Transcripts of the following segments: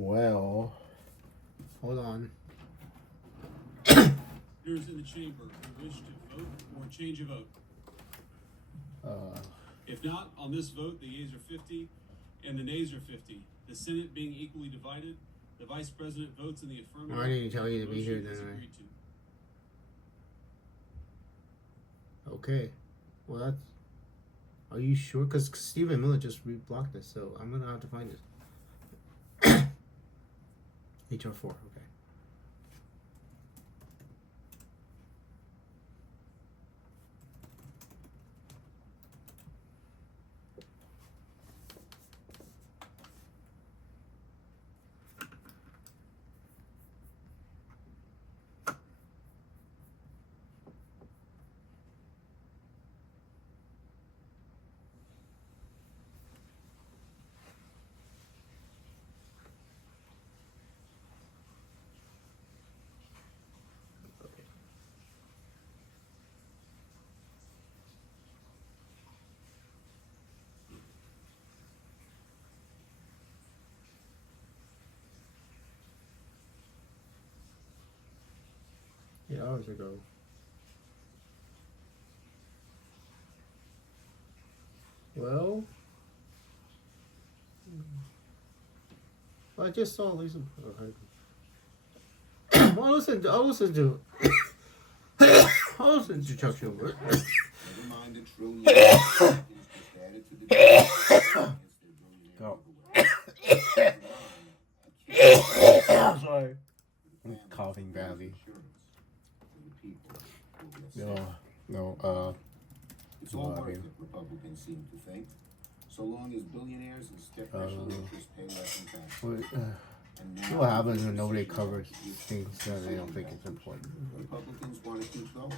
Well, hold on. Members in the chamber who wish to vote or change a vote? If not, on this vote, the yeas are 50 and the nays are 50. The Senate being equally divided, the Vice President votes in the affirmative. Why didn't you tell you to be here Motion is then? agreed to. Okay. Well, that's. Are you sure? Because Stephen Miller just reblocked this, so I'm gonna have to find this. HR4. Okay. Yeah, hours ago. Well, I just saw Lisa. I'll listen to. I'll listen to Chuck Schumer. Never mind a trillion just added to the I'm sorry. I'm coughing badly. No. It's all worth it, Republicans seem to think. So long as billionaires and special interests pay less in taxes. What happens when nobody covers things that they don't think it's important? Republicans want to keep going.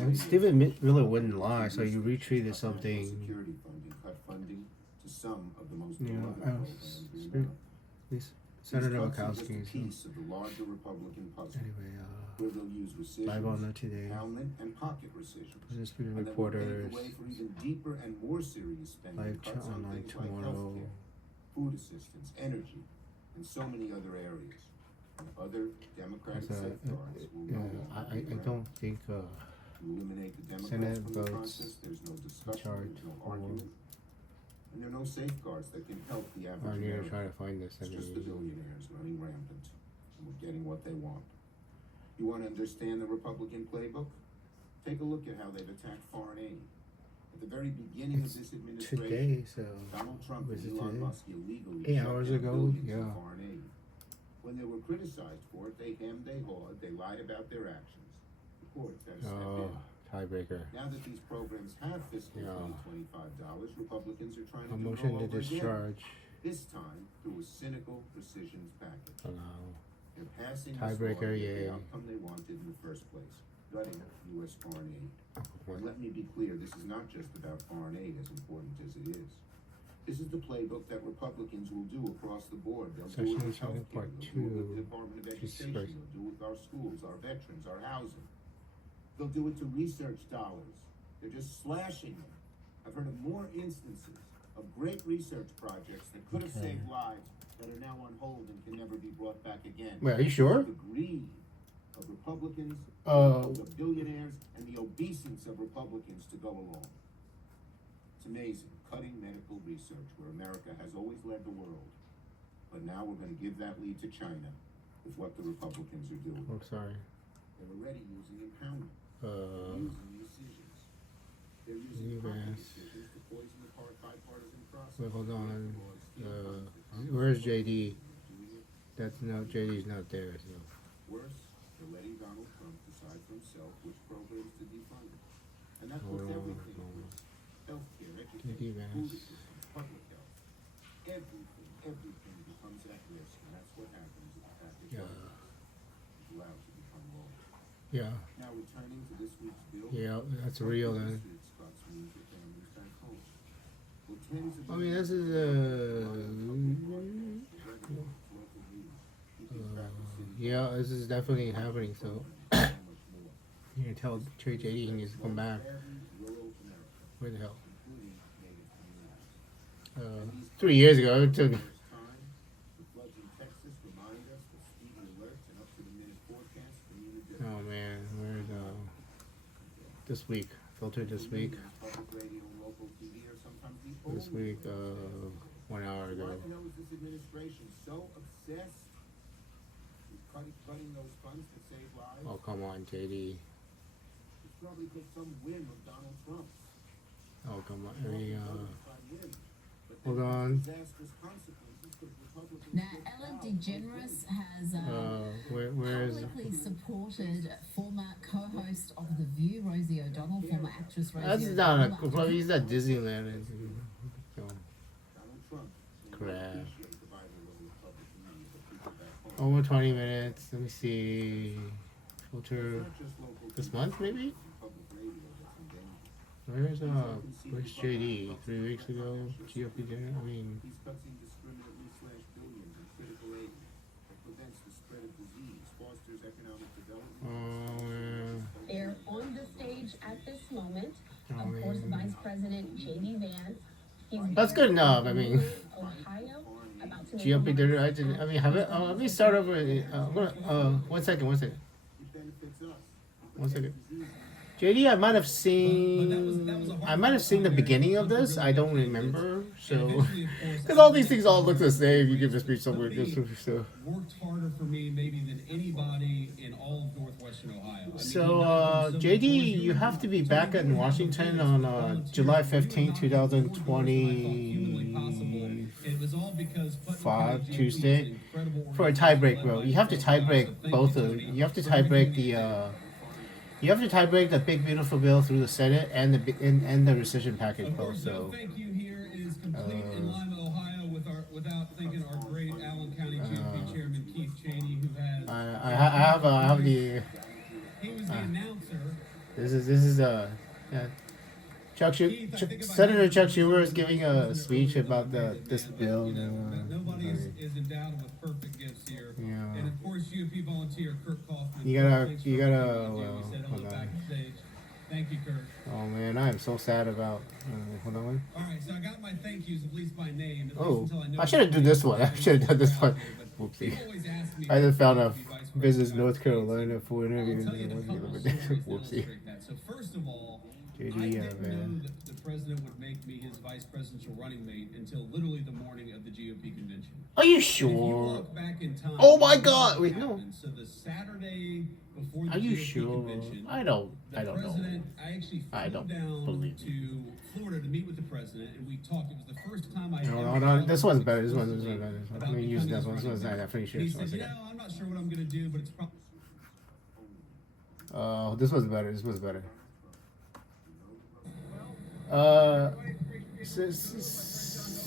And Stephen Miller wouldn't lie, so you retweeted something. Security funding, cut funding to some of the most Senator Murkowski's piece of the larger Republican puzzle. Anyway, where they'll use rescissions, live on that today. endowment, and pocket rescissions. Participant And reporters. way for even deeper and more serious spending Live cuts on online things like tomorrow. healthcare, food assistance, energy, and so many other areas. And other Democratic safeguards will no longer I be around. don't think To eliminate the Democrats Senate from the votes process, there's no discussion, charge there's no for- argument. And there are no safeguards that can help the I'm average here to American. try to find this. It's just the billionaires running rampant, and we're getting what they want. You want to understand the Republican playbook? Take a look at how they've attacked foreign aid. At the very beginning of this administration, Today, so Donald Trump was and it Elon today? Musk illegally 8 shut hours down ago? billions in Yeah. foreign aid. When they were criticized for it, they hemmed, they hawed, they lied about their actions. The courts have stepped in. Tiebreaker. Now that these programs have fiscal Yeah. $2025, Republicans are trying to A do it motion all to over again. discharge. This time through a cynical rescissions package. Allow. They're passing Tiebreaker, this law with yay. the outcome they wanted in the first place, gutting U.S. foreign aid. And let me be clear, this is not just about foreign aid, as important as it is. This is the playbook that Republicans will do across the board. They'll do it with Section 7, healthcare, Part they'll do it with 2. the Department of Jesus Education, Christ. they'll do it with our schools, our veterans, our housing. They'll do it to research dollars. They're just slashing them. I've heard of more instances of great research projects that could have saved lives that are now on hold and can never be brought back again. Wait, are you sure? The greed of Republicans, Uh, the billionaires, and the obeisance of Republicans to go along. It's amazing, cutting medical research where America has always led the world. But now we're going to give that lead to China with what the Republicans are doing. oh, sorry. They're already using impoundment. They're using rescissions. They're using pocket Yes. rescissions to poison the bipartisan process. Wait, hold on. Where's JD? That's no, JD's not there. So. Worse, they're letting Donald Trump decide for himself which programs to defund. And that Hold puts on, everything hold at on. risk. Healthcare, JD education, Vance. food assistance, public health. Everything becomes at risk, and that's what happens if the package Yeah. is allowed to become law. Yeah. Now returning to this week's bill. Yeah, that's real then. I mean, this is yeah, this is definitely happening. So you can tell Trade JD needs to come back. Where the hell? 3 years ago, it took. in Texas remind us the speedy alerts and up-to-the-minute forecasts for mean the difference. Oh man, where's this week? Filter this week. Public radio and local TV are sometimes the This only week, 1 hour ago. Why the hell is this administration so obsessed with cutting those funds to save lives? Oh come on, JD. It's probably because some whim of Donald Trump's. Oh come on. I mean, But hold then on. disastrous consequences because Republicans Now, get Ellen down. DeGeneres has where is publicly supported former co-host of The View, Rosie O'Donnell, former actress Rosie that's O'Donnell. not a probably he's at Disneyland. No. Donald Trump may Crap. not appreciate the vital role of public media, but people back home. Over 20 minutes. Let me see. Filter Not just local this TV month maybe? public radio that's in danger. Where's JD? 3 weeks ago, GOP dinner. I mean, These cuts indiscriminately slash billions in critical aid that prevents the spread of disease, fosters economic development. They're on the stage at this moment. Oh, Of course, yeah. Vice President J.D. Vance. He's That's good enough. I mean, Ohio, about to make GOP a dinner. I didn't. I mean, have it. Let me start over. 1 second. 1 second. It benefits us. 1 second. JD, I might have seen. I might have seen the beginning of this. I don't remember. So, because all these things all look the same. You can just be somewhere different. So. Worked harder for me maybe than anybody in all of northwestern Ohio. I mean, So, JD, you have to be back in Washington on July 15, 2020. It was all because 5 Tuesday for a tiebreak, bro. You have to tiebreak both of. You have to tiebreak the. You have to tiebreak the big beautiful bill through the Senate and the rescission package Of both. course, So. no thank you here is complete in Lima, Ohio, without thanking our great Allen County GOP Chairman Keith Cheney, who has I have the. he was the announcer. This is yeah. Senator Chuck Schumer is giving a speech about this bill. Nobody is endowed with perfect gifts here. Yeah. And of course, GOP volunteer Kirk Kaufman. You gotta- thanks you for gotta, everything you do. well, We said hold hello on. backstage. Thank you, Kirk. Oh man, I am so sad about. Hold on. All right, so I got my thank yous, at least by name. At Oh, least until I know I should have done this one. I should have done this one. But Whoopsie. people always ask me I just found if a I'd be vice business president. North Carolina for I'll interview. tell you the couple stories that Whoopsie. illustrate that. So first of all, JD, I yeah, didn't man. know that the president would make me his vice presidential running mate until literally the morning of the GOP convention. Are you If you sure? look back in time, Oh my you know God! what Wait, no. happened. So the Saturday before the Are you GOP sure? convention, I don't the know. president, I actually I flew don't down believe to Florida to meet with the president, and we talked. It was the first time I. No, ever no, talked this one's better. This exclusively one's better. about I'm gonna use becoming this one. his This one's running not. I'm pretty sure. mate. He This one's said, better. I'm not sure what I'm gonna do, but it's probably. This was better. This was better. Uh,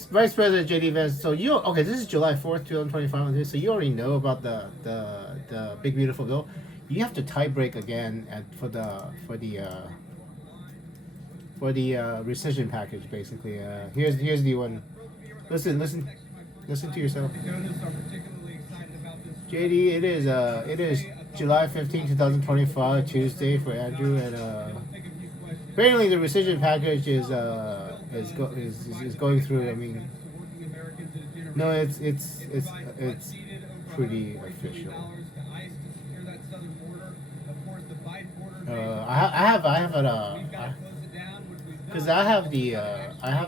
Vice President J.D. Vance. So you okay? This is July 4th, 2025. So you already know about the big beautiful bill. You have to tie break again for the rescission package. Basically, here's the one. Listen to yourself. JD, it is July 15, 2025, Tuesday for Andrew, and apparently the rescission package is going through. I mean, no, it's pretty official. I have because I have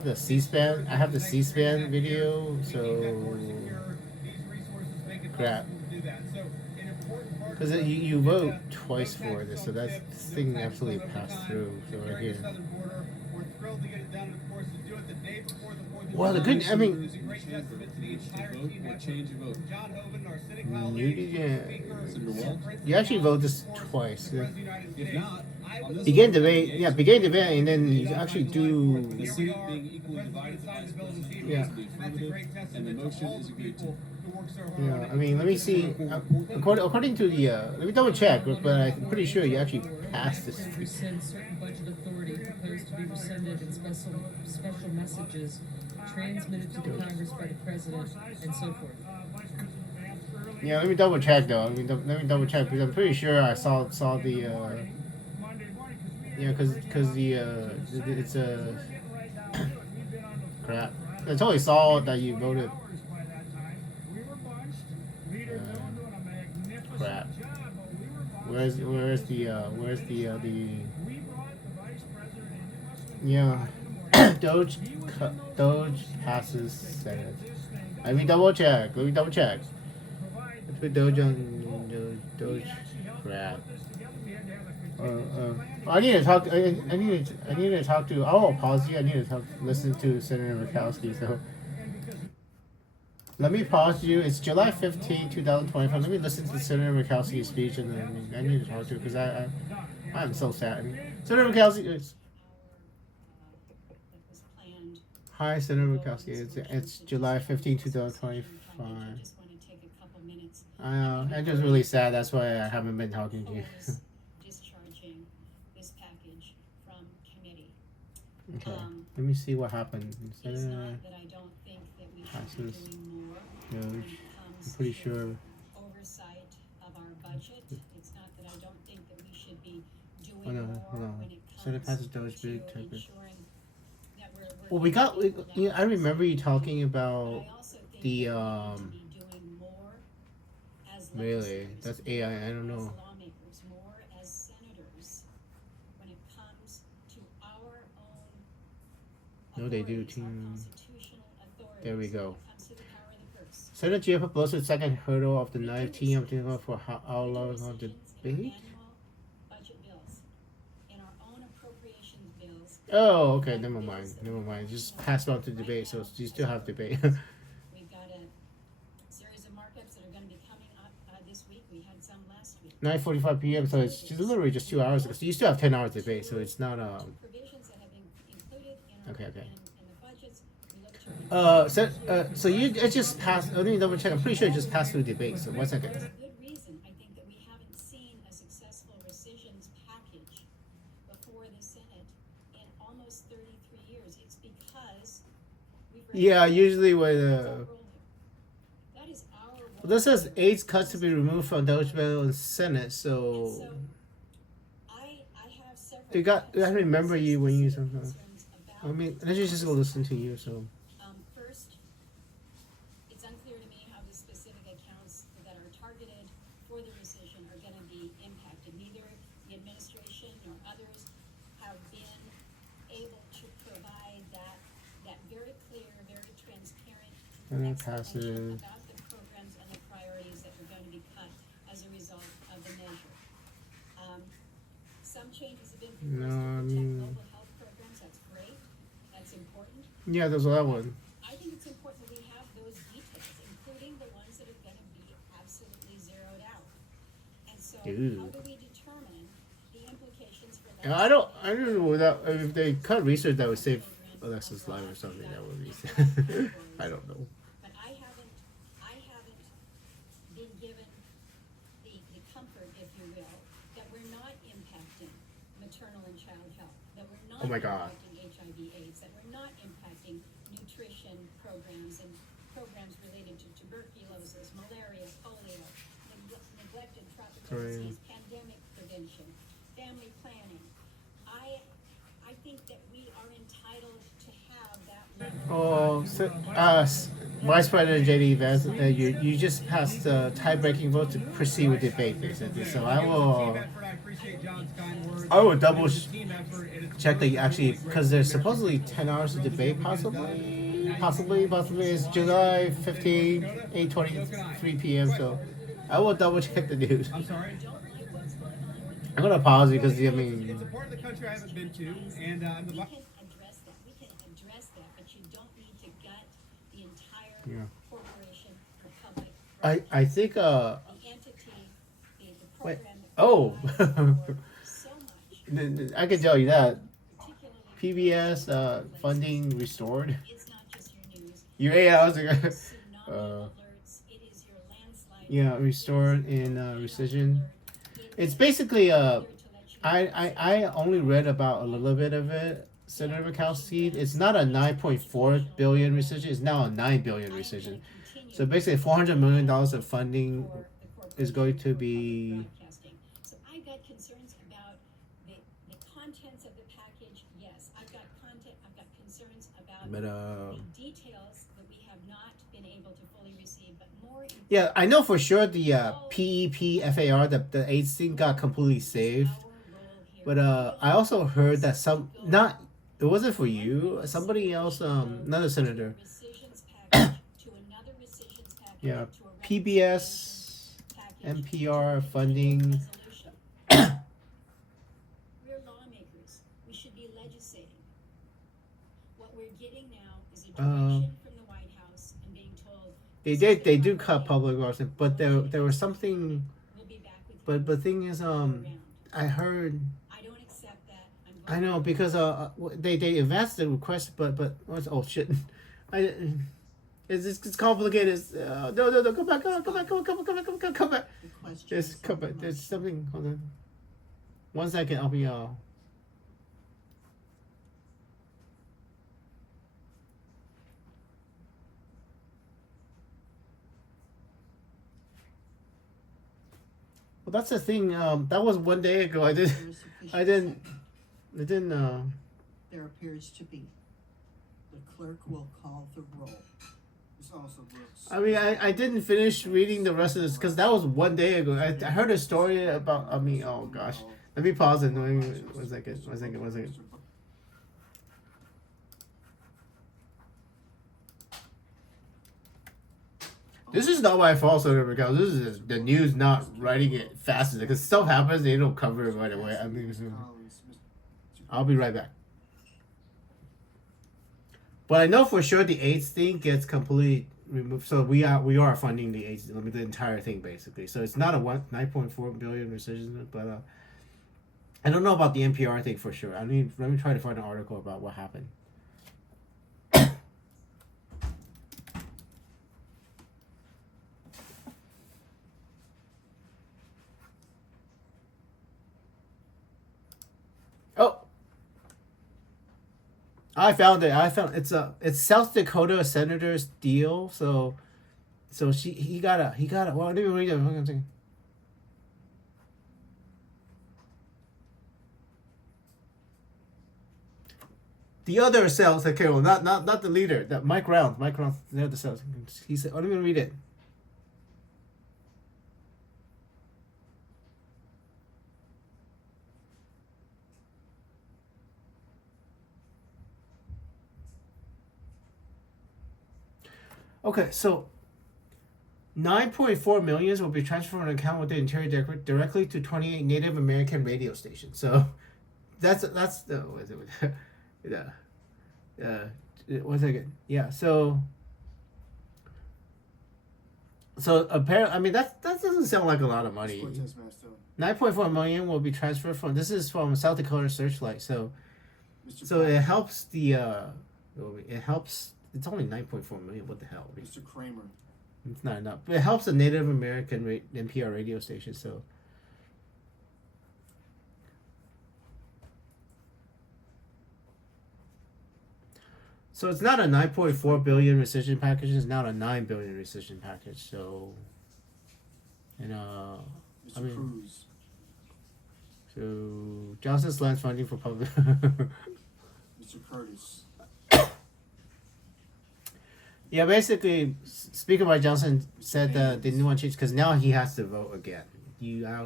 the C-SPAN video, so crap. Because you vote twice for this, so this thing absolutely passed through. So right here. Well, the good, I mean, Change your vote. you actually vote this twice. Yeah. If not, on this Begin debate, begin debate, and then you actually do. the Senate being equally divided, the vice president Yeah. is the affirmative, and the motion is agreed to. Yeah, I mean, let me see. According to the, let me double check, but I'm pretty sure you actually passed this. Rescind certain budget authority proposed to be rescinded in special messages transmitted to the Congress by the President and so forth. Yeah, let me double check though. Let me double check because I'm pretty sure I saw the. Yeah, because it's a crap. I totally saw that you voted. yeah. Doge passes Senate. Let me double check. Let's put Doge on Doge. Crap. I need to talk. I need to talk to. Oh, pause you. I need to talk. Listen to Senator Murkowski. So let me pause you. It's July 15, 2025. Let me listen to Senator Murkowski's speech, and then I need to talk to her because I'm so sad. Senator Murkowski. Hi, Senator Murkowski. It's July 15, 2025. I'm just really sad. That's why I haven't been talking to you. Discharging this package from committee. Okay. Let me see what happened. It's not that I don't think that we should be doing more when it comes I'm pretty sure. to oversight of our budget. It's not that I don't think that we should be doing more when it comes Senate passes Doge to big ensuring type. that we're Well, we got. I remember you talking but about I also think the that we need to be doing more as Really, legislators, that's AI. I don't know. as lawmakers, more as senators when it comes to our own No, they do, authorities, our too. constitutional authorities, There we when go. it comes to the power of the purse. Senate GF blows the second hurdle of the 19 of the for how We long do on decisions in our debate. annual budget bills, in our own appropriations bills. Oh, okay. Never mind. Just pass on to debate. So you still have debate. We've got a series of markups that are gonna be coming up this week. We had some last week. 9:45 p.m. So it's just literally just 2 hours. So you still have 10 hours debate. So it's not Provisions that have been included in our, Okay. in the budgets, we look to. So you it just passed. Let me double check. I'm pretty sure it just passed through debate. So 1 second. There's a good reason, I think, that we haven't seen a successful rescissions package before the Senate in almost 33 years. It's because we've. Yeah, usually when That is our role. this says AIDS cuts to be removed from Doge bill in Senate. And So so, I have several. you got. I remember you when you. concerns I about mean, let's just go listen to you. So. First, it's unclear to me how the specific accounts that are targeted for the rescission are gonna be impacted. Neither the administration nor others have been able to provide that very clear, very transparent And it explanation passes. about the programs and the priorities that are going to be cut as a result of the measure. Some changes have been proposed No, to I protect mean- local health programs. That's great. That's important. Yeah, there's that one. I think it's important that we have those details, including the ones that are gonna be absolutely zeroed out. And so how Dude. do we determine the implications for And that? I don't know without if they cut research that would save Alexis' life or something. That would be. I don't know. But I haven't been given the comfort, if you will, that we're not impacting maternal and child health, that we're not Oh my God. impacting HIV/AIDS, that we're not impacting nutrition programs and programs related to tuberculosis, malaria, polio, neglected tropical Right. disease, pandemic prevention, family planning. I think that we are entitled to have that level. Oh, so, Vice President JD Vance, you just passed the tie-breaking vote to proceed with debate, basically. So I will double check that you actually, because there's supposedly 10 hours of debate, possibly. It's July 15, 8:23 p.m. So I will double check the news. I'm sorry. I'm gonna pause because I mean, It's a part of the country I haven't been to, and I'm the. We can address that, but you don't need to gut the entire Yeah. corporation, republic. I think The entity, the wait. program. that Oh. provides for so much, I can tell you that particularly PBS funding restored. it's not just your news. Your 8 hours ago. Tsunami Uh, alerts, it is your landslide. Yeah, restored in rescission. It's basically I only read about a little bit of it. Senator Murkowski. It's not a 9.4 billion rescission. It's now a 9 billion rescission. So basically, $400 million of funding is going to be. So I got concerns about the contents of the package. Yes, I've got concerns about But the details that we have not been able to fully receive, but more importantly, Yeah, I know for sure the PEPFAR, the AIDS thing got completely saved. But I also heard that it wasn't for you. Somebody else, another senator. Yeah, PBS, NPR funding. We're lawmakers. We should be legislating. What we're getting now is a direction from the White House and being told They do cut public works, but there was something. we'll be back with you. But thing is, I heard. I don't accept that. I know because they advanced the request, but what's oh shit, I. It's complicated. No, come back, come back. Come back. There's something. Hold on. 1 second. I'll be Well, that's the thing. That was 1 day ago. I didn't. There appears to be. The clerk will call the roll. This also looks. I mean, I didn't finish reading the rest of this because that was 1 day ago. I heard a story about. I mean, oh gosh. Let me pause it. One second. This is not my fault, Senator because this is the news not writing it fast because stuff happens they don't cover it right away. I mean, I'll be right back. But I know for sure the AIDS thing gets completely removed. So we are funding the AIDS, the entire thing basically. So it's not a 9.4 billion rescission, but I don't know about the NPR thing for sure. Let me try to find an article about what happened. Oh, I found it. It's South Dakota senator's deal. So he got a. Well, let me read it. Hold on a second. The other sales, okay, well, not the leader, that Mike Rounds, the other sales. He said, let me read it. Okay, so 9.4 million will be transferred from an account with the Interior directly to 28 Native American radio stations. So that's the what is it? Yeah. 1 second. Yeah. So apparently, I mean that doesn't sound like a lot of money. 9.4 million will be transferred from. This is from South Dakota Searchlight. So it helps the. It helps. It's only 9.4 million. What the hell? Mr. Kramer. It's not enough. But it helps the Native American NPR radio station. So. So it's not a 9.4 billion rescission package. It's not a 9 billion rescission package. So, and Mr. I mean, Cruz. So Johnson slants funding for public. Mr. Curtis. Yeah, basically, Speaker Mike Johnson said that they didn't want to change because now he has to vote again.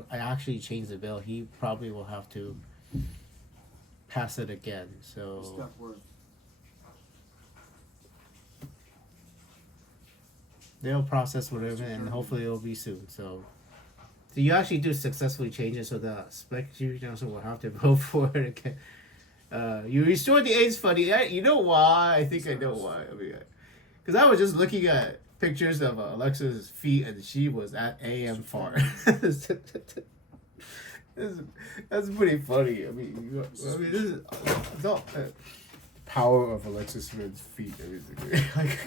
I actually changed the bill. He probably will have to pass it again. So. Duckworth. They'll process whatever, and hopefully it'll be soon. So you actually do successfully change it, so the Speaker Johnson will have to vote for it again. You restore the AIDS funding. You know why? I think I know why. I mean, because I was just looking at pictures of Alexis' feet, and she was at AM Farm. That's pretty funny. I mean, this is it's all. Power of Alexis Smith's feet. Like,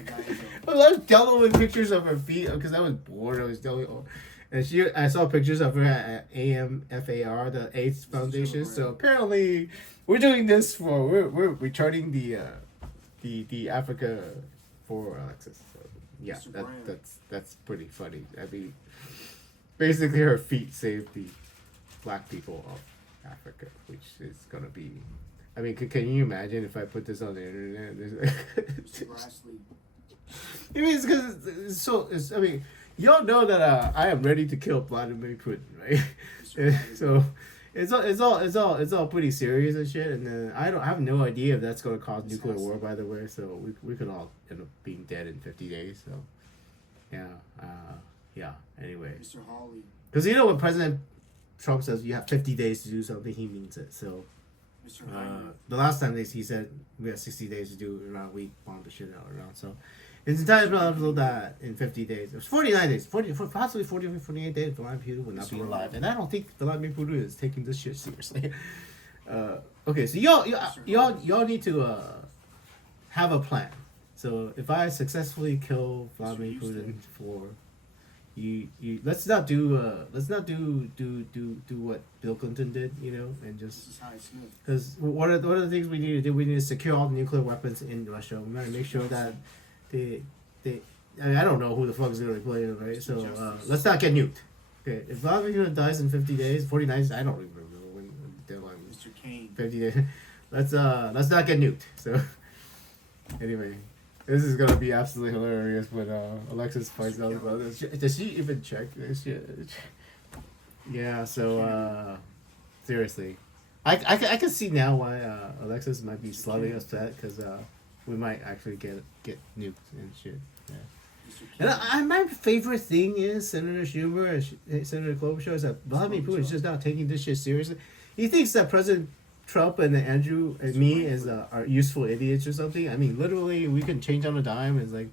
I was downloading pictures of her feet because I was bored. I was downloading, and I saw pictures of her at AMFAR, the AIDS Foundation. So apparently, we're doing this for we're returning the Africa for Alexis. So yeah, that's pretty funny. I mean, basically, her feet saved the black people of Africa, which is gonna be. I mean, can you imagine if I put this on the internet? I mean, it's because I mean, y'all know that I am ready to kill Vladimir Putin, right? So it's all pretty serious and shit. And then I have no idea if that's gonna cause nuclear war, by the way. So we could all end up being dead in 50 days. So yeah. Anyway, Mr. Hawley. because you know when President Trump says you have 50 days to do something, he means it. So Mr. Hyman. the last time he said we had 60 days to do it around, we bombed the shit out around. So it's entirely possible that in 50 days, it was 49 days, possibly 40 48 days, Vladimir Putin would not be alive. And I don't think Vladimir Putin is taking this shit seriously. Okay, so y'all need to have a plan. So if I successfully kill Vladimir Putin for you let's not do what Bill Clinton did, you know, and This just is High Smith. because one of the things we need to do, we need to secure all the nuclear weapons in Russia. We gotta make sure that they I mean, I don't know who the fuck is gonna play it, right? So let's not get nuked. Okay, if Vladimir Putin dies in 50 days, 49 days, I don't even remember when the deadline was. Mr. Kane. 50 days. Let's not get nuked. So anyway, this is gonna be absolutely hilarious when Alexis finds out about this. Does she even check this shit? Yeah. So seriously, I can see now why Alexis might be slightly upset because we might actually get nuked and shit. Yeah. And my favorite thing is Senator Schumer and Senator Klobuchar is that Vladimir Putin is just not taking this shit seriously. He thinks that President Trump and Andrew and me are useful idiots or something. I mean, literally, we can change on a dime. It's like,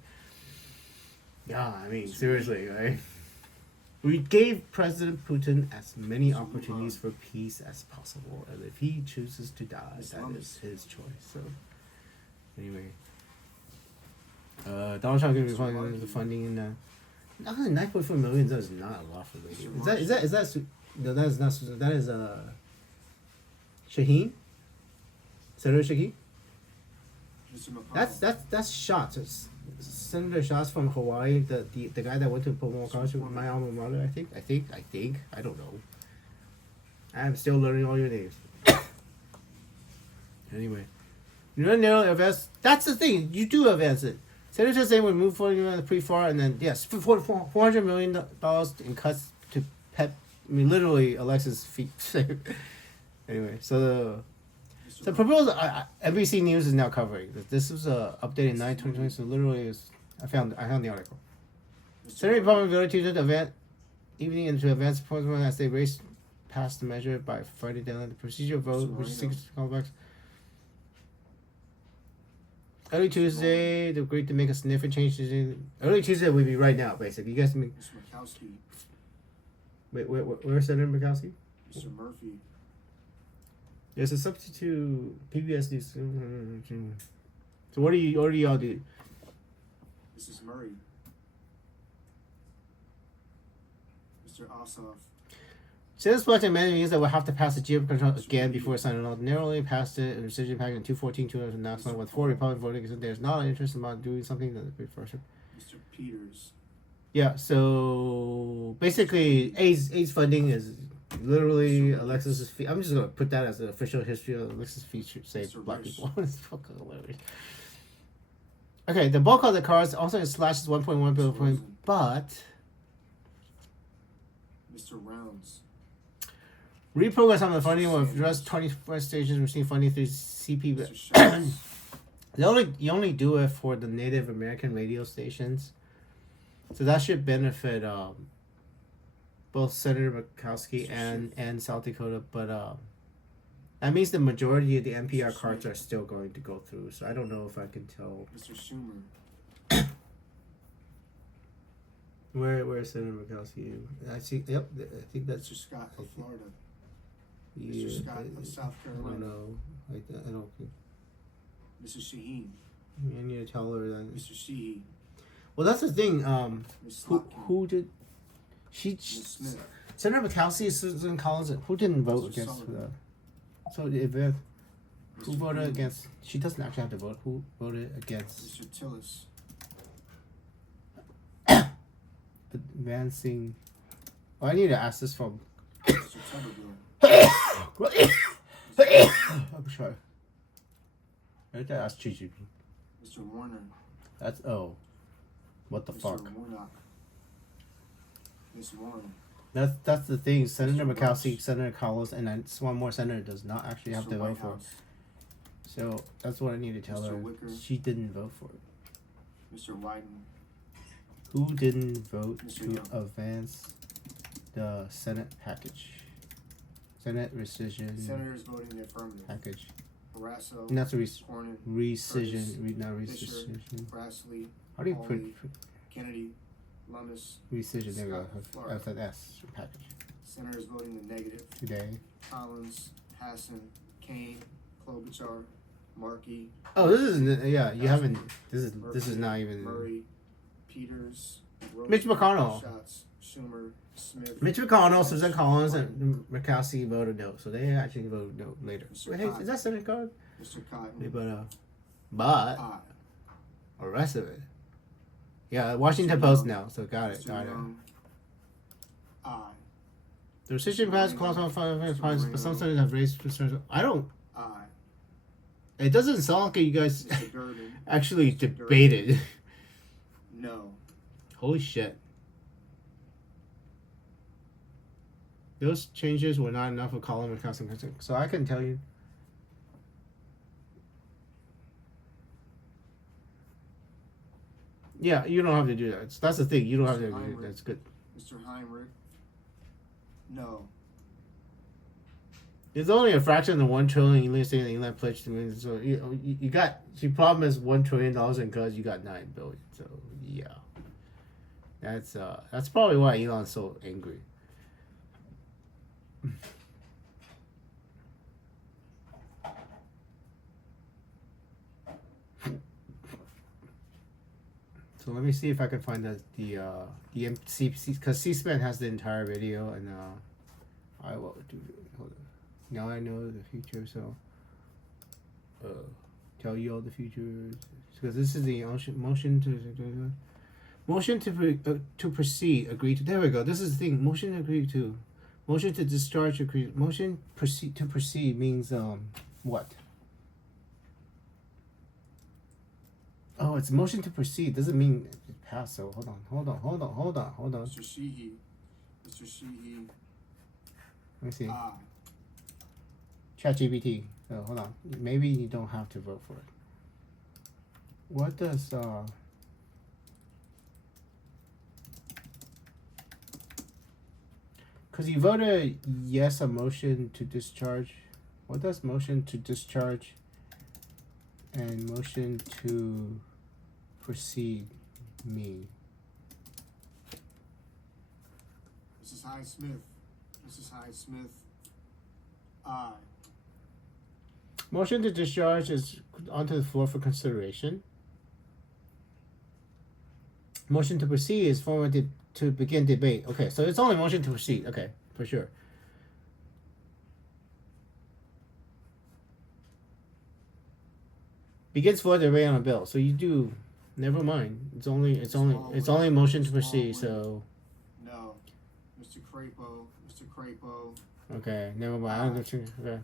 yeah, I mean, seriously, right? We gave President Putin as many opportunities for peace as possible, and if he chooses to die, that is his choice. So, anyway, Donald Trump going to be funding in 9.4 million. That is not a lot for radio. Is that no? That is not. That is Shaheen. Senator Shaheen. Mr. McConnell. That's Schatz. It's Senator Schatz from Hawaii, the guy that went to Pomona College with my alma mater. I think. I don't know. I'm still learning all your names. Anyway, you don't know advance. That's the thing. You do advance it. Senator saying we move forward pretty far, and then yes, $400 million in cuts to pep. I mean, literally Alexis' feet. Anyway, so the proposal NBC News is now covering. This was updated in 9/2020. So literally, I found the article. Senate Republican voted Tuesday to advance evening into advance proposal as they raced past the measure by Friday deadline. The procedural vote, which is complex. Early Tuesday, they agreed to make a significant change. Early Tuesday would be right now, basically. You guys make. Mr. Murkowski. Wait, where's Senator Murkowski? Mr. Murphy. There's a substitute PBS News. So what do y'all do? Mrs. Murray. Mr. Ossoff. Senate Select Amendment means that we'll have to pass the GM control again before signing on. Narrowly passed it in a decision package in 214, 2009, with 4 Republicans voting because there's not an interest about doing something that would be first. Mr. Peters. Yeah, so basically, AIDS funding is literally Alexis's feet. I'm just gonna put that as the official history of Alexis's feature. Save black people. It's fucking hilarious. Okay, the bulk of the cards also slashes 1.1 billion, but Mr. Rounds. reprogram some of the funding will address 21st stations receive funding through CP. Mr. Schatz. You only do it for the Native American radio stations, so that should benefit both Senator Murkowski and South Dakota. But that means the majority of the NPR cards are still going to go through. So I don't know if I can tell Mr. Schumer. where is Senator Murkowski. I see. Yep, I think that's Mr. Scott of Florida. yeah, Mr. Scott of South I don't Carolina. know. I don't think. Mrs. Shaheen. I need to tell her that. Mr. Sheehy. Well, that's the thing. Ms. Slotkin. Who did? Ms. Smith. Senator McCaskey, Susan Collins. Who didn't vote Mr. against Sullivan. that? So who Mr. voted Green. against? She doesn't actually have to vote. Who voted against Mr. Tillis. advancing? Oh, I need to ask this from. Mr. Tuberville. I'm sorry. I need to ask GGP. Mr. Warner. That's what the Mr. fuck? Warnock. Miss Warren. That's the thing. Senator Mr. Murkowski, Rush. Senator Collins, and then one more senator does not actually have Mr. to vote White for it. House. So that's what I need to tell Mr. her. Wicker. She didn't vote for it. Mr. Wyden. Who didn't vote Mr. to Young. advance the Senate package? Senate rescission Senators voting in the affirmative. package. Barrasso. Not the Cornyn. rescission. Not Fisher. rescission. Grassley. How do you Hawley, put Kennedy. Lummis. rescission? There we go. Scott, Florida. That's an S package. Senators voting the negative. Today. Collins. Hassan. Kane. Klobuchar. Markey. Oh, this is yeah. You haven't. This is Murphy, not even. Murray. Peters. Mitch Rosen, McConnell. Schatz, Schumer. Smith. Mitch McConnell, Pence, Susan Collins, Biden, and Murkowski voted no, so they actually voted no later. Mr. Wait, hey, Cotton. is that Senate card? Mr. Cotton. Yeah, but Aye. the rest of it, yeah, Washington Mr. Post Young. now. So got it. Young. Aye. The rescission pass calls on five points, but some senators have raised concerns. I don't. Aye. It doesn't sound like you guys Mr. Durbin. actually Mr. Durbin. debated. No. Holy shit! Those changes were not enough for Colin McCaustin. So I can tell you. Yeah, you don't have to do that. That's the thing. You don't have to do that. That's good. Mr. Heinrich. No. It's only a fraction of the $1 trillion England state and England pledged to me. So you got. She promised $1 trillion in cuts. You got $9 billion. So yeah, that's probably why Elon's so angry. So let me see if I can find the because C-SPAN has the entire video, and I will do. Hold on. Now I know the future, so tell you all the future, because this is the motion to proceed. Agree to. There we go. This is the thing. Motion to agree to. Motion to discharge. Agree. Motion proceed to proceed means what? Oh, it's motion to proceed. Doesn't mean pass. So hold on. Mr. Sheehy. Mr. Sheehy. Let me see. Aye. ChatGPT. So hold on. Maybe you don't have to vote for it. What does because you voted yes a motion to discharge. What does motion to discharge and motion to proceed mean? Mrs. Hyde-Smith. Mrs. Hyde-Smith. Aye. Motion to discharge is onto the floor for consideration. Motion to proceed is forwarded to begin debate. Okay, so it's only motion to proceed. Okay, for sure. Begins floor debate on a bill. So you do. Never mind. It's only motion to proceed. So No. Mr. Crapo. Mr. Crapo. okay, never mind. I don't think. Okay.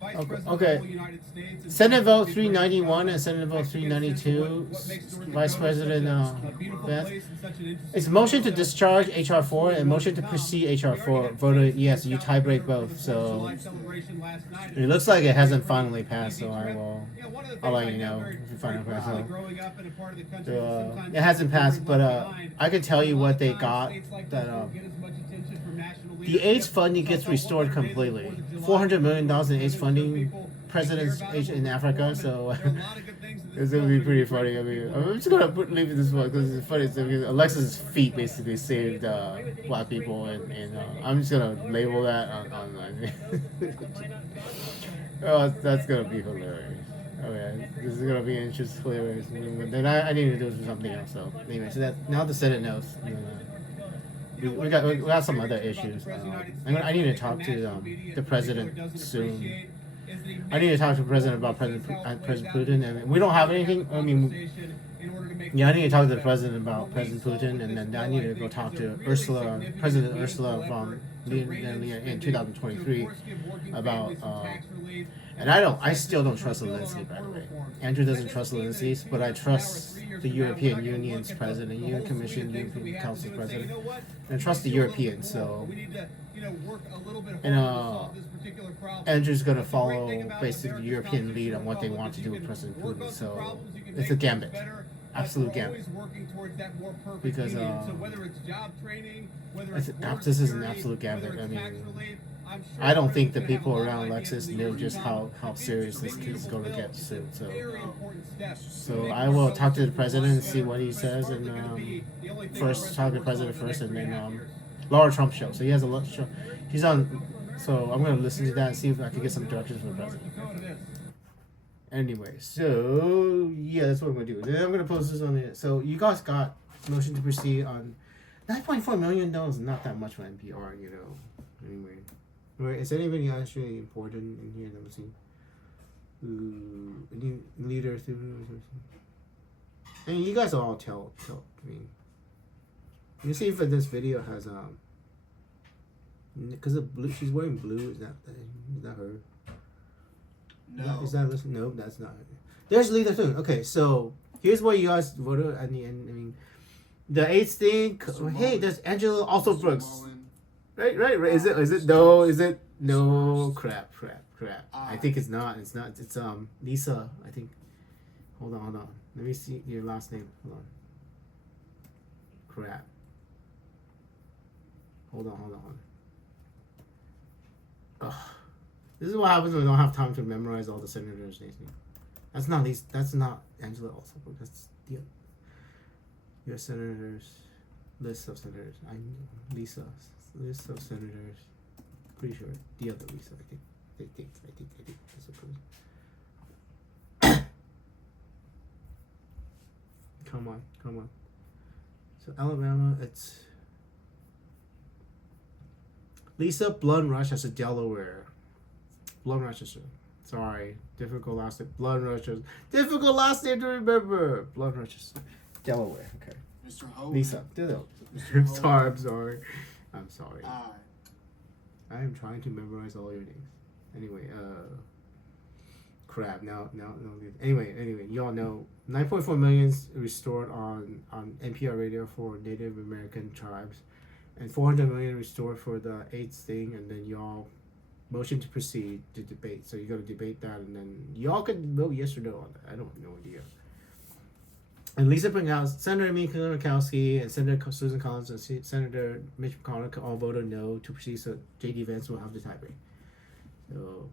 Vice Okay, President okay. of the United States is Senate vote Vice 391 and Senate vote President 392. what makes North Vice Dakota President such a beautiful Beth. place and such an interesting It's motion to place. discharge HR 4 and motion to proceed HR 4. Voted yes. You tie break both. So Life celebration last night. it looks like it hasn't finally passed. So I will. Yeah, one of the I'll things let I you know very- if it finally very passes. proudly growing up in a part of the country So, that sometimes it hasn't passed, but left behind. I can tell you A lot what of they times got. states like That this don't get as much attention from national the leadership. AIDS funding So I gets thought restored what better day than completely. 4th of July $400 million in AIDS to funding. people President's care about age what in we're Africa. doing, So and there are a lot of good things in this it's gonna be bill. pretty funny. I mean, I'm just gonna leave it this one because it's funny. Because Alexis' feet basically saved black people, and I'm just gonna label that on oh, that's gonna be hilarious. Okay, this is gonna be interesting, hilarious. Then I need to do something else. So anyway, so that now the Senate knows. We got some other issues. I need to talk to the president soon. I need to talk to the president about President Putin, and we don't have anything. I mean, make. Yeah, I need to talk to the president about President Putin, and then I need to go talk to President Ursula von der Leyen in 2023 about. And I still don't trust Zelensky, by the way. Andrew doesn't trust Zelensky, but I trust the European Union's president, European Commission, European Council's president, and I trust the Europeans. So, Andrew's gonna follow basically the European lead on what they want to do with President Putin. So, it's a gambit. Absolute gambit. Because this is an absolute gambit. I mean, I don't think the people around Alexis know just how serious this is going to get soon. So I will talk to the president and see what he says, and first talk to the president first, and then Laura Trump show. So he has a lot show. He's on. So I'm going to listen to that and see if I can get some directions from the president. Anyway, so yeah, that's what I'm gonna do. Then I'm gonna post this on it. So you guys got motion to proceed on $9.4 million. Not that much for NPR, you know. Anyway, right? Is anybody actually important in here? Let me see. Any leader through? And you guys all tell. I mean, you see if this video has because of blue. She's wearing blue. Is that her? No. Is that listen? No, that's not. There's leader thing. Okay, so here's what you guys voted at the end. I mean, the AIDS thing. Hey, there's Angela also Brooks. Right. Is it no? Is it no? Crap. I think it's not. It's not. It's Lisa. I think. Hold on. Let me see your last name. Hold on. Crap. Hold on. Ugh. This is what happens when we don't have time to memorize all the senators' names. That's not Lisa. That's not Angela Alsop. That's the your senators list of senators. List of senators. Pretty sure the other Lisa. I think. I suppose. Come on. So Alabama, it's Lisa Blood-Rush as a Delaware. Blood Rochester. Sorry. Difficult last name. Blood Rochester. Difficult last name to remember. Blood Rochester. Delaware. Okay. Mr. Hogan. Lisa. I'm sorry. I am trying to memorize all your names. Anyway, crap. Now. Anyway, y'all know 9.4 million restored on NPR radio for Native American tribes, and 400 million restored for the AIDS thing, and then y'all motion to proceed to debate. So you're going to debate that, and then y'all can vote yes or no on that. I don't have no idea. And Lisa Bringhouse, Senator Mika Murkowski, and Senator Susan Collins, and Senator Mitch McConnell all voted no to proceed, so J.D. Vance will have the tiebreak. So,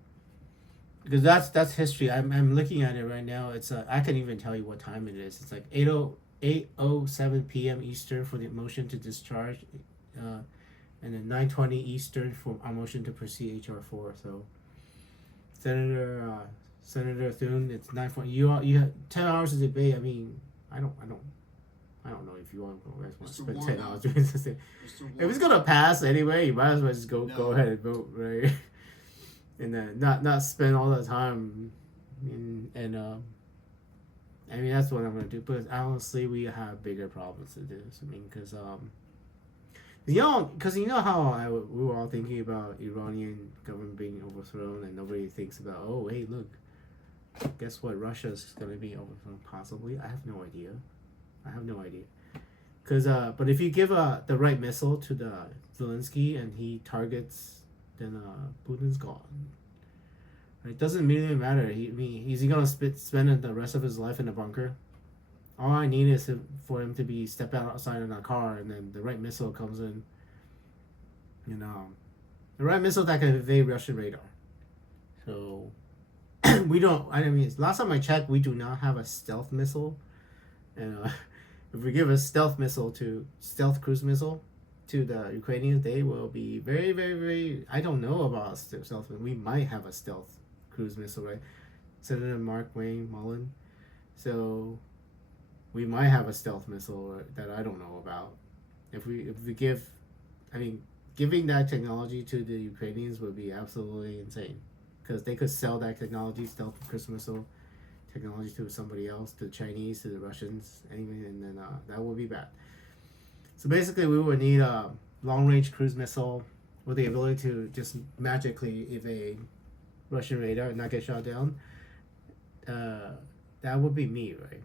because that's history. I'm looking at it right now. It's I can't even tell you what time it is. It's like 8:07 p.m. Eastern for the motion to discharge, and then 9:20 Eastern for our motion to proceed HR 4. So, Senator Thune, it's 9:40. You have 10 hours of debate. I mean, I don't know if you guys want to spend 10 hours doing this thing. If it's gonna pass anyway, you might as well just go ahead and vote, right? And then not spend all that time. And I mean that's what I'm gonna do. But honestly, we have bigger problems to do. I mean, because you know how we were all thinking about Iranian government being overthrown, and nobody thinks about, oh, hey, look, guess what? Russia's going to be overthrown, possibly. I have no idea. Because, but if you give the right missile to the Zelensky and he targets, then Putin's gone. It doesn't really matter. Is he going to spend the rest of his life in a bunker? All I need is for him to step outside in a car, and then the right missile comes in. You know, the right missile that can evade Russian radar. So we don't. I mean, last time I checked, we do not have a stealth missile, and if we give a stealth cruise missile to the Ukrainians, they will be very, very, very. I don't know about stealth. We might have a stealth cruise missile, right? Senator Mark Wayne Mullen. So we might have a stealth missile that I don't know about. If we give, giving that technology to the Ukrainians would be absolutely insane, because they could sell that technology, stealth cruise missile, technology to somebody else, to the Chinese, to the Russians, anyway, and then that would be bad. So basically, we would need a long-range cruise missile with the ability to just magically evade Russian radar and not get shot down. That would be me, right?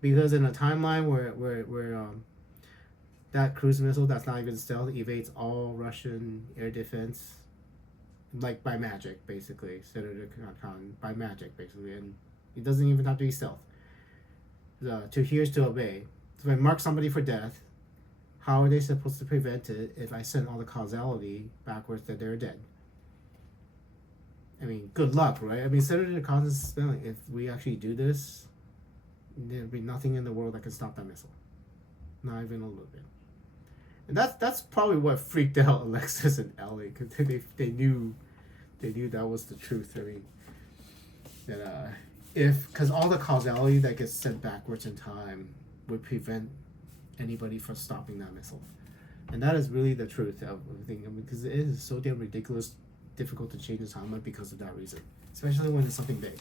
Because in a timeline where that cruise missile that's not even stealth evades all Russian air defense, like by magic, basically, Senator Khan, by magic, basically, and it doesn't even have to be stealth. To hear is to obey. So if I mark somebody for death, how are they supposed to prevent it if I send all the causality backwards that they're dead? I mean, good luck, right? I mean, Senator Khan is spelling. If we actually do this, there'll be nothing in the world that can stop that missile. Not even a little bit. And that's probably what freaked out Alexis and Ellie, because they knew that was the truth. I mean, that because all the causality that gets sent backwards in time would prevent anybody from stopping that missile, and that is really the truth of everything. I mean, because it is so damn ridiculous, difficult to change the timeline because of that reason, especially when it's something big.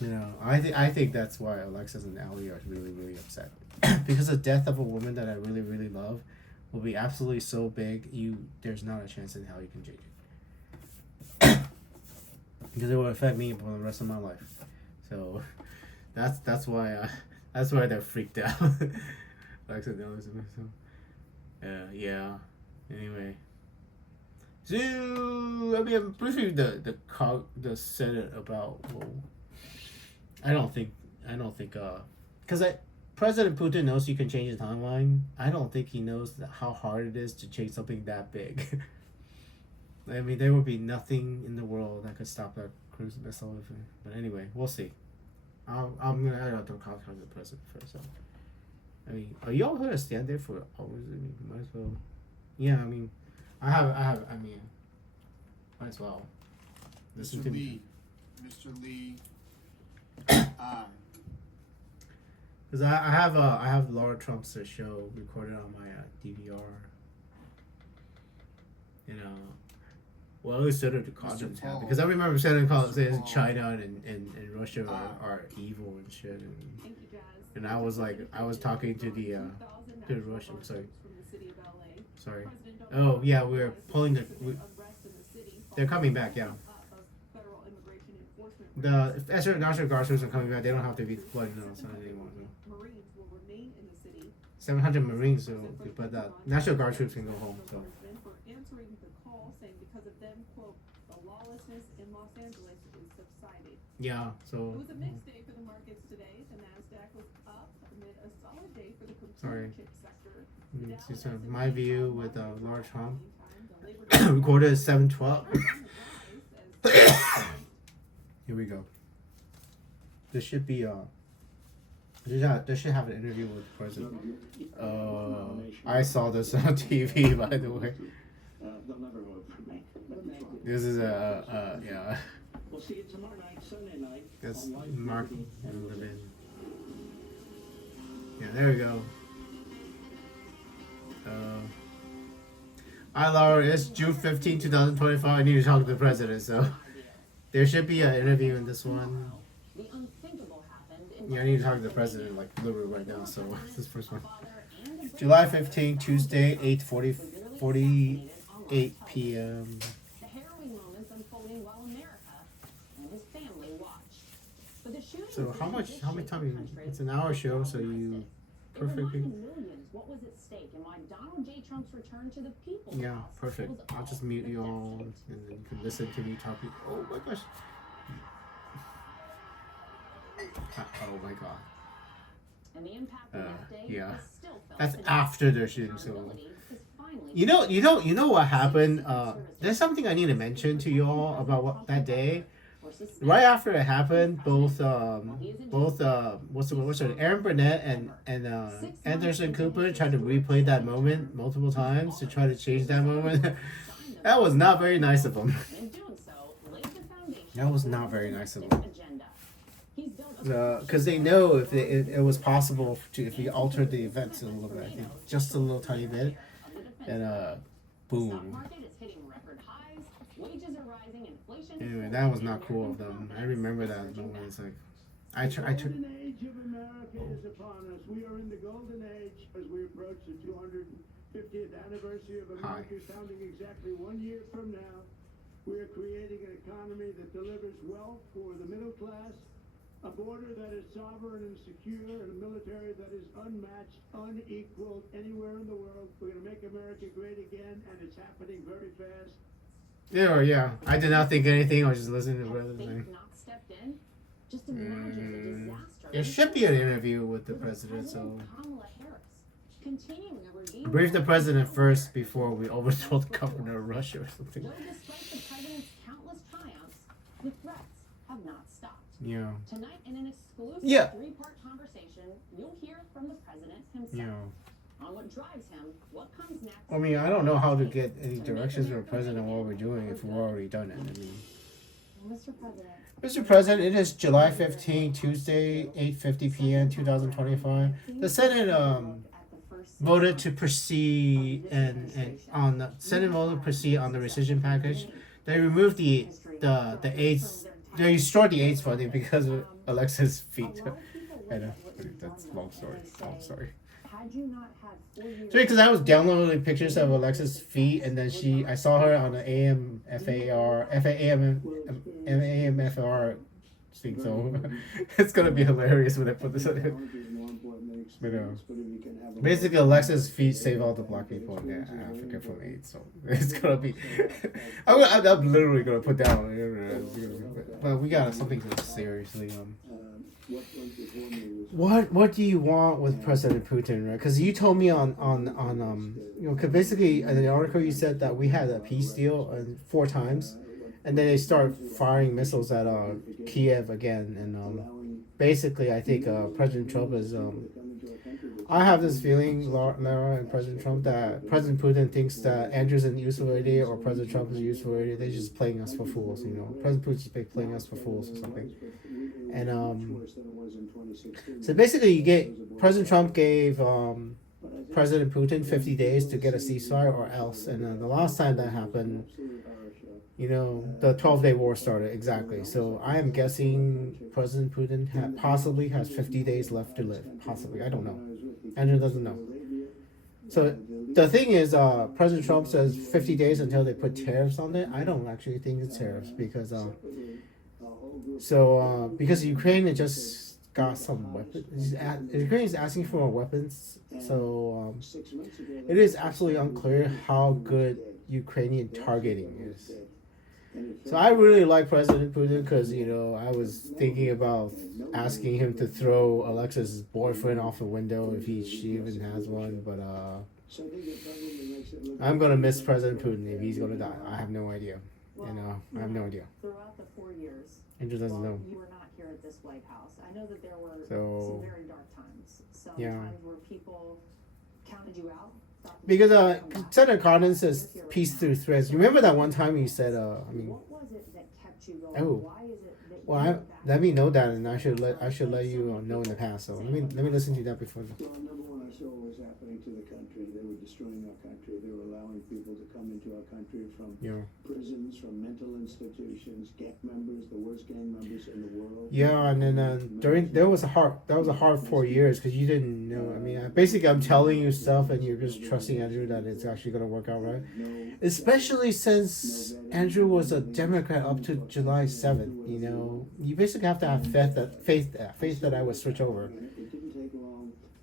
You know, I think that's why Alexis and Ellie are really, really upset. Because the death of a woman that I really, really love will be absolutely so big, there's not a chance in hell you can change it. Because it will affect me for the rest of my life. So that's why they're freaked out. Alexis and Ellie. So yeah. Anyway. So I mean, briefly the Senate about I don't think because President Putin knows you can change the timeline. I don't think he knows how hard it is to change something that big. I mean, there would be nothing in the world that could stop that cruise missile. But anyway, we'll see. I have to contact the president first. So. I mean, are y'all gonna stand there for hours? I mean, might as well. Yeah, I mean, I mean, might as well. Listen to me. Mr. Lee. Because I have Laura Trump's show recorded on my DVR. You know, well, at least Senator Collins have, because I remember Senator Collins saying China and Russia are evil and shit, and I was like, I was talking to the Russian, sorry. Oh yeah, we're pulling they're coming back, yeah. The National Guard troops are coming back. They don't have to be flooding outside anymore. So. 700 Marines, but the National Guard troops can go home. So. Yeah, so. It was a mixed day for the markets today. The Nasdaq was up amid a solid day for the consumer chip sector. It's my view with Laura Trump. Recorded at 7:12. Here we go. This should be they should have an interview with the president. I saw this on TV, by the way. This is yeah. We'll see you tomorrow night, Sunday night. That's Mark and Levin. Yeah, there we go. Hi Laura, it's June 15, 2025. I need to talk to the president, so there should be an interview in this one. Yeah, I need to talk to the president like literally right now, so this first one. July 15, Tuesday, 8:48 p.m. So how many time? It's an hour show, so you perfectly. What was at stake and why Donald J. Trump's return to the people. Yeah, perfect. I'll just mute you all and then you can listen to me talking. Oh my gosh. Oh my god. And the impact of that day yeah. is still felt. That's after the shooting, so you know what happened? There's something I need to mention to you all about what that day. Right after it happened, both Aaron Burnett and Anderson Cooper tried to replay that moment multiple times to try to change that moment. That was not very nice of them. That was not very nice of them. Because they know if it was possible if we altered the events a little bit, I think just a little tiny bit, and boom. Wages are rising and inflation. Anyway, that was not cool of them. I remember that moment. It's like, I The took. golden age of America is upon us. We are in the golden age as we approach the 250th anniversary of America's founding exactly 1 year from now. We are creating an economy that delivers wealth for the middle class, a border that is sovereign and secure, and a military that is unmatched, unequaled anywhere in the world. We're going to make America great again, and it's happening very fast. Yeah. I did not think anything. I was just listening to the Had thing. faith not stepped in? Just imagine the disaster. There should be an interview with the president, so Kamala Harris, continuing a regime brief the president first before we overthrow the governor of Russia or something. Though despite the president's countless triumphs, the threats have not stopped. Yeah. Tonight, in an exclusive three-part conversation, you'll hear from the president himself on what drives him, what comes next. I mean, I don't know how to get any directions from the president on what we're doing if we've already done it. I mean, Mr. President. Mr. President, it is July 15, Tuesday, 8:50 p.m., 2025. The Senate voted to proceed and on the Senate voted to proceed on the rescission package. They removed the AIDS. They restored the AIDS funding because of Alexis' feet. I know that's a long story. Had you not had 4 years. Because I was downloading pictures of Alexis' feet, and then I saw her on the AMFR thing. So it's gonna be hilarious when I put this on it. But basically, Alexis' feet save all the black people in Africa from AIDS. So it's gonna be. I'm literally gonna put down. But we got something seriously. What do you want with President Putin, right? Because you told me on because basically in the article you said that we had a peace deal 4 times, and then they start firing missiles at Kiev again, and basically I think President Trump is I have this feeling, Lara and President Trump, that President Putin thinks that Andrew's an useful idiot or President Trump is a useful idiot. They're just playing us for fools, President Putin's playing us for fools or something. And so basically, President Trump gave President Putin 50 days to get a ceasefire or else. And the last time that happened, the 12-day war started exactly. So I am guessing President Putin possibly has 50 days left to live. Possibly, I don't know. Andrew doesn't know. So the thing is, President Trump says 50 days until they put tariffs on it. I don't actually think it's tariffs because because Ukraine just got some weapons. Ukraine is asking for more weapons. So it is absolutely unclear how good Ukrainian targeting is. So I really like President Putin because, I was thinking about asking him to throw Alexis' boyfriend off the window if she even has one. But I'm going to miss President Putin if he's going to die. I have no idea. I have no idea. Throughout the 4 years, Andrew doesn't know. You were not here at this White House. I know that there were So, some very dark times. Some yeah. times where people counted you out. Because Senator Cardin says peace through threats. You remember that one time you said, What was it that kept you going? Oh. Why is it that well, let me know that, and I should let you know in the past. So let me listen to that before. Well, number one, I saw what was happening to the country. They were destroying our country. They were allowing people to come into our country from prisons, from mental institutions, gang members, the worst gang members in the world. Yeah, and then that was a hard 4 years because you didn't know. I mean, basically, I'm telling you stuff, and you're just trusting Andrew that it's actually gonna work out right. Especially since Andrew was a Democrat up to July 7th. You basically have to have faith that I would switch over.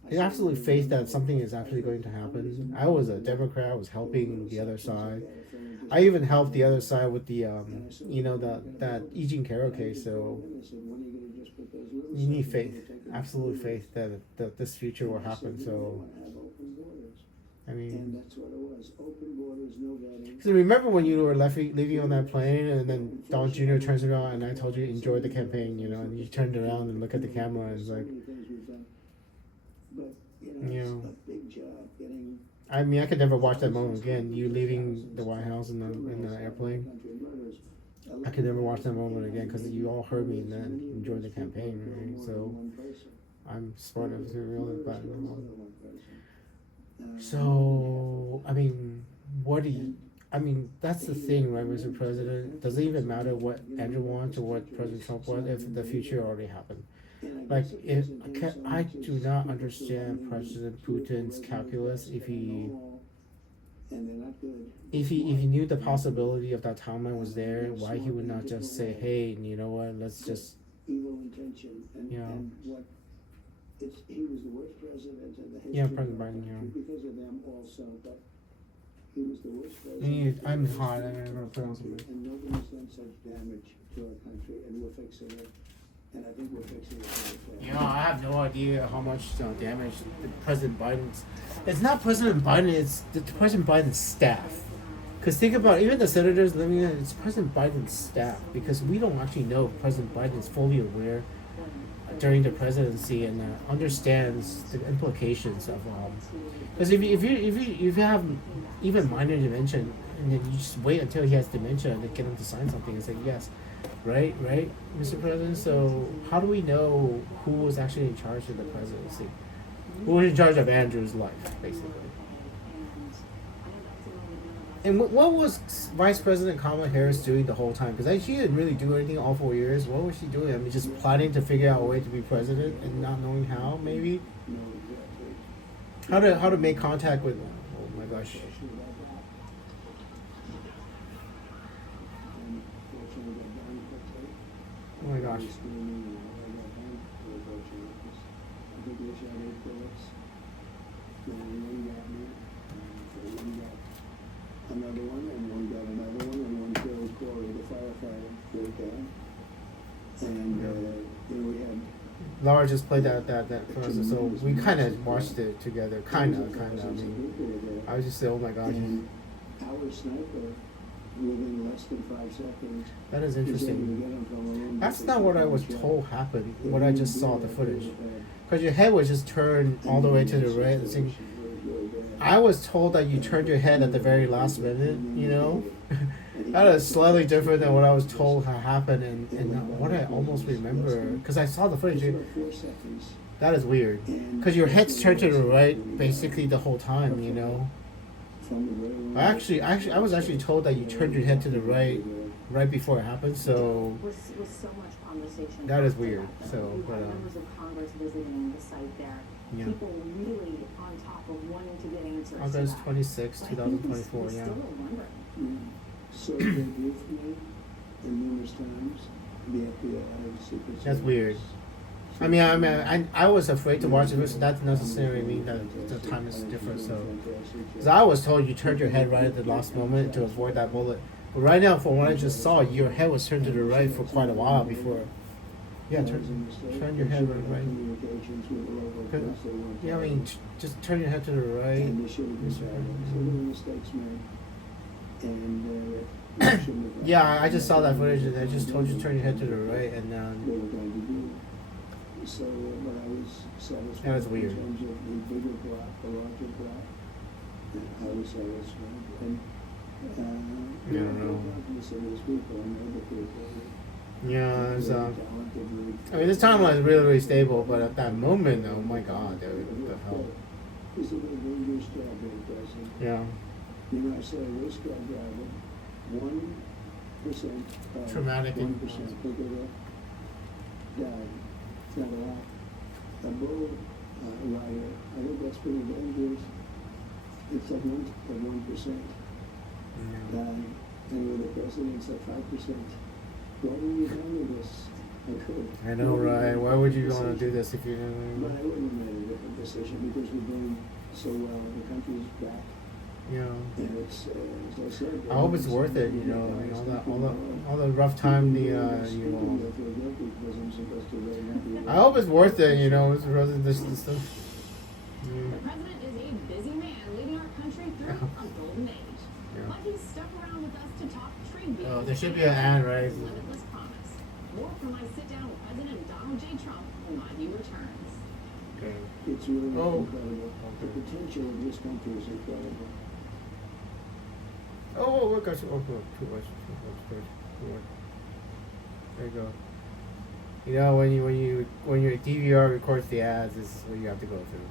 You absolutely faith that something is actually going to happen. I was a Democrat. I was helping the other side. I even helped the other side with the that E. Jean Carroll case. So you need faith, absolute faith that this future will happen. So I mean, that's what it was. Open borders, no vetting. So remember when you were leaving on that plane, and then Don Jr. turns around, and I told you enjoy the campaign, and you turned around and looked at the camera, and it's like, I mean, I could never watch that moment again. You leaving the White House in the airplane. I could never watch that moment again because you all heard me and then enjoyed the campaign, right? So I'm smart enough to realize that. So I mean, I mean, that's the thing, right, Mr. President? Does it even matter what Andrew wants or what President Trump wants if the future already happened? Like, I do not understand President Putin's calculus if he knew the possibility of that timeline was there, why he would not just say, hey, you know what, let's just, evil intention you know, and what he was the worst president in the history President of our Biden, country because of them also, but he was the worst president. I'm hot. I'm gonna put on some. And nobody's done such damage to our country, and we're fixing it. And I think we're fixing it. You know, I have no idea how much damage President Biden's. It's not President Biden. It's the President Biden's staff. Because think about it, even the senators living in it's President Biden's staff. Because we don't actually know if President Biden is fully aware during the presidency and understands the implications of because if you have even minor dementia and then you just wait until he has dementia and then get him to sign something and say yes, right, Mr. President. So how do we know who was actually in charge of the presidency? Who was in charge of Andrew's life, basically? And what was Vice President Kamala Harris doing the whole time? Because she didn't really do anything all 4 years. What was she doing? I mean, just planning to figure out a way to be president and not knowing how, maybe? How to make contact with... Oh, my gosh. Oh, my gosh. Another one, and one got another one, and one killed Corey, the firefighter, great guy. And, we had... Laura just played that for us, so we kind of watched it together, kind of. I mean, I was just saying, oh my gosh. And our sniper, within less than 5 seconds... That is interesting. That's not what I was told happened, what I just saw, the footage. Because your head was just turned all the way to the right. I was told that you turned your head at the very last minute, you know? That is slightly different than what I was told happened and what I almost remember. Because I saw the footage. That is weird. Because your head's turned to the right basically the whole time, you know? I was actually told that you turned your head to the right before it happened, so... That is weird, so... But, members of Congress visiting the site there. Yeah. People really on top of wanting to get answers. August 26, 2024, yeah. So they briefed me numerous times. The FBI, Secret Service. That's weird. I was afraid to watch it, so that doesn't necessarily mean that the time is different. So, because I was told you turned your head right at the last moment to avoid that bullet. But right now, from what I just saw, your head was turned to the right for quite a while before. Yeah, turn your head right. Yeah, I mean, just turn your head to the right. Yeah, I just saw that footage and I just told you to turn your head to the right and so, but I was satisfied. That was weird. In terms of the bigger plot, the larger plot, I was satisfied. And, I don't know. Yeah, it's, I mean, this timeline is really, really stable, but at that moment, oh my god, dude, what the hell? He's a dangerous job, President. Yeah. You know, I said a race car driver, 1%. Traumatic. 1%. Think of that. Died. It's not a lot. A bull rider, I think that's pretty dangerous. It's like 1%. Died. And with the president's at 5%. Why didn't you tell me this? I could. I know, right? Why would you want to do this if you But I wouldn't have made a different decision because we're doing so well. The country's back. Yeah. And it's, as I said, I hope it's worth it, you know. I mean, all the rough time I hope it's worth it, you know. It's this stuff. The president is a busy man leading our country through a golden age. Yeah. But he's stuck around with us to talk trade deals. There should be an ad, right? Limitless promise. More from my sit down with President Donald J. Trump when he returns. Okay. It's really incredible. The potential of this country is incredible. Oh, look, too much. There you go. You know, when your DVR records the ads, this is what you have to go through.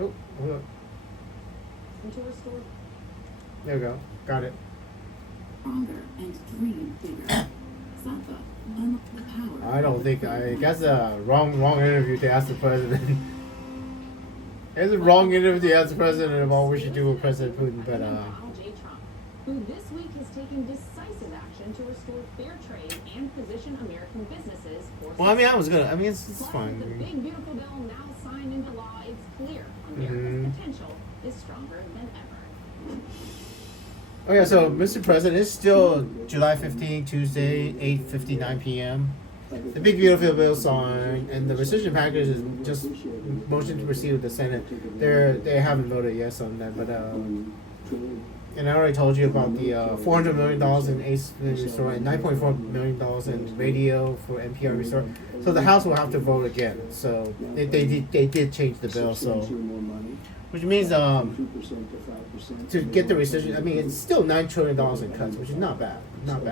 Oh, hold up. To restore There we go. Got it. Stronger and dream bigger. Santa, unlock the power. I don't think I guess wrong interview to ask the president. It's a wrong interview to ask the president about what we should do with President Putin, but Donald J. Trump, who this week has taken decisive action to restore fair trade and position American businesses for well, I mean, I was gonna. I mean, it's Plus, fine. the big beautiful bill now signed into law, it's clear America's potential is stronger than ever. Oh yeah, so Mr. President, it's still July 15, Tuesday, 8:59 p.m. The big beautiful bill signed, and the rescission package is just motion to proceed with the Senate. They haven't voted yes on that, but and I already told you about the $400 million in ACE restore and $9.4 million in radio for NPR restore. So the House will have to vote again. So they did change the bill. So which means to get the rescission, I mean it's still $9 trillion in cuts, which is not bad, but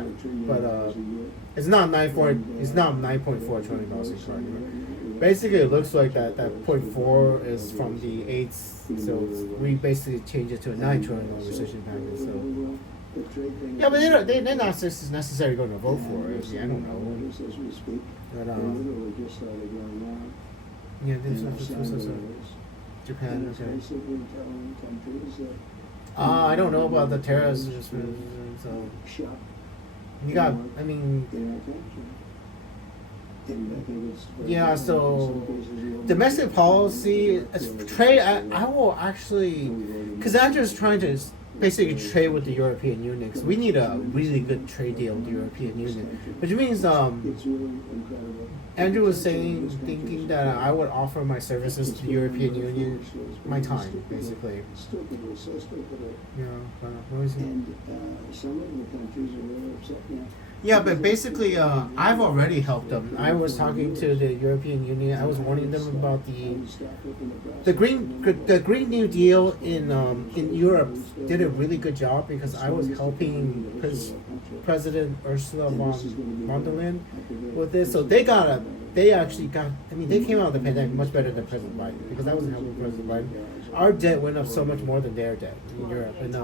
it's not $9.4 trillion in cuts. Basically, it looks like that 0.4 is from the eights. So we basically changed it to a $9 trillion rescission package. So yeah, but they're not necessarily going to vote for it. I don't know. But yeah, this was Japan. Okay. I don't know about the terrorists. So you got. I mean. Yeah, so domestic policy, trade. I will actually, because Andrew's trying to basically trade with the European Union. Cause we need a really good trade deal with the European Union, which means Andrew was thinking that I would offer my services to the European Union, my time, basically. Yeah, what was it? Some of the countries are really upset now. Yeah, but basically, I've already helped them. I was talking to the European Union. I was warning them about the Green New Deal in Europe. Did a really good job because I was helping President Ursula von der Leyen with this. So they actually got. I mean, they came out of the pandemic much better than President Biden because I wasn't helping President Biden. Our debt went up so much more than their debt in Europe, and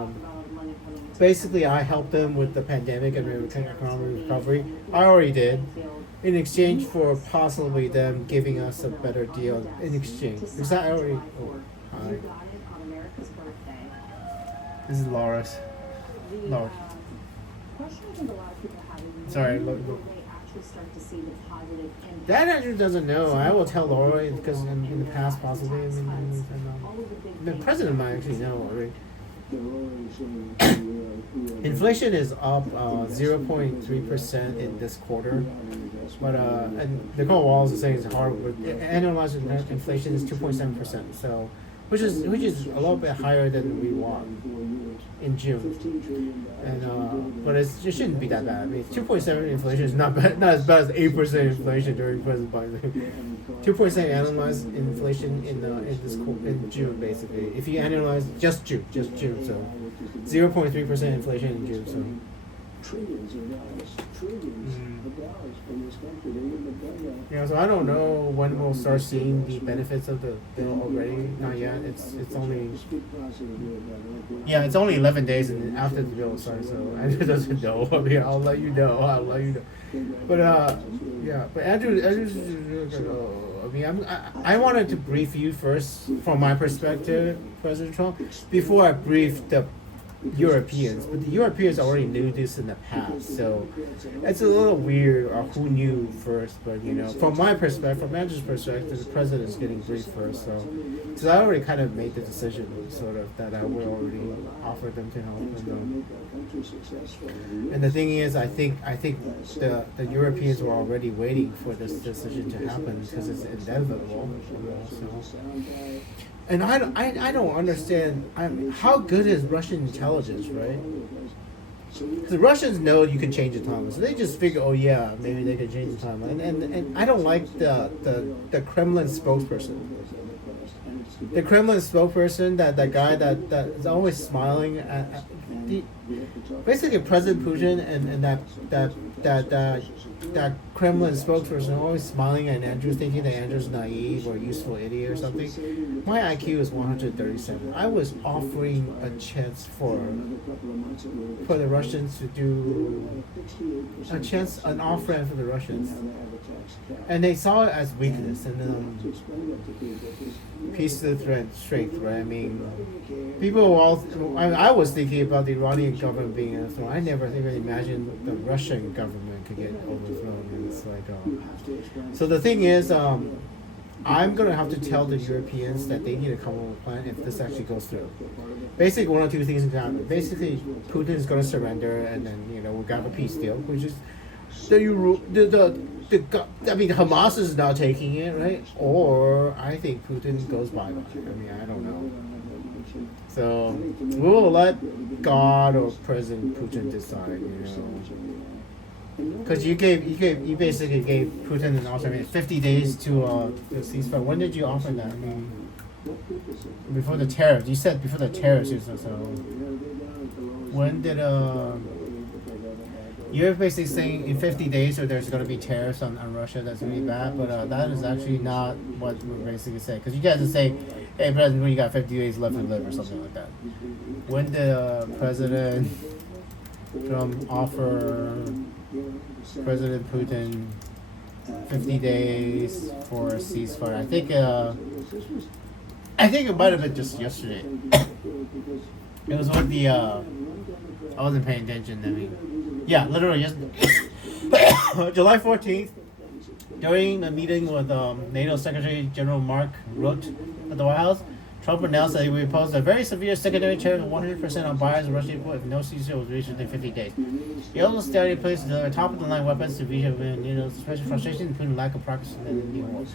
basically, I helped them with the pandemic and the economic recovery. I already did, in exchange for possibly them giving us a better deal in exchange. Because I already. Oh, hi. This is Laura's. Laura. Sorry, look. That Andrew doesn't know. I will tell Laura because in the past, possibly. I mean, the president might actually know already. Inflation is up 0.3% in this quarter, but and Nicole Walls is saying it's hard. But annualized inflation is 2.7%, so which is a little bit higher than we want in June, and but it shouldn't be that bad. I mean, 2.7 inflation is not as bad as 8% inflation during President Biden. 2% annualized inflation in June, basically. If you annualize just June, so 0.3% inflation in June. So trillions of dollars from this country. They wouldn't have done that. yeah, so I don't know when we'll start seeing the benefits of the bill already. Not yet. It's only it's only 11 days after the bill starts. So Andrew doesn't know. I mean, I'll let you know. But but Andrew's I mean, I wanted to brief you first from my perspective, President Trump, before I brief the Europeans. But the Europeans already knew this in the past, so it's a little weird who knew first. But from my perspective, from Andrew's perspective, the president is getting briefed first. So I already kind of made the decision, sort of, that I would already offer them to help. And the thing is, I think the Europeans were already waiting for this decision to happen because it's inevitable. And I don't understand how good is Russian intelligence, right? Because the Russians know you can change the timeline, so they just figure, oh yeah, maybe they can change the timeline. And I don't like the Kremlin spokesperson. The Kremlin spokesperson, that guy that is always smiling basically President Putin and that that Kremlin spokesperson always smiling at Andrew, thinking that Andrew's naive or useful idiot or something. My IQ is 137. I was offering a chance for the Russians to do an off ramp for the Russians, and they saw it as weakness and peace to the strength, right? I mean, people were all. I was thinking about the Iranian government being overthrown. I never even imagined the Russian government could get overthrown. And it's like, so the thing is, I'm gonna have to tell the Europeans that they need to come up with a plan if this actually goes through. Basically, one or two things can happen. Basically, Putin is gonna surrender, and then we got a peace deal, which is I mean, Hamas is now taking it, right? Or I think Putin goes bye-bye. I mean, I don't know. So we will let God or President Putin decide, Because you basically gave Putin an ultimatum, 50 days to ceasefire. When did you offer that? I mean, before the tariffs. You said before the tariffs. So when did You're basically saying in 50 days, or there's going to be tariffs on Russia. That's really bad, but that is actually not what we're basically saying. Because you guys just say, "Hey, President, you got 50 days left to live," or something like that. When did President Trump offer President Putin 50 days for a ceasefire? I think it might have been just yesterday. It was when I wasn't paying attention. I mean. Yeah, literally yesterday. July 14th, during a meeting with NATO Secretary General Mark Rutte at the White House, Trump announced that he would impose a very severe secondary tariff of 100% on buyers of Russian oil if no ceasefire was reached within 50 days. He also started in place to deliver top-of-the-line weapons to Russia, especially frustration including lack of progress in the new war.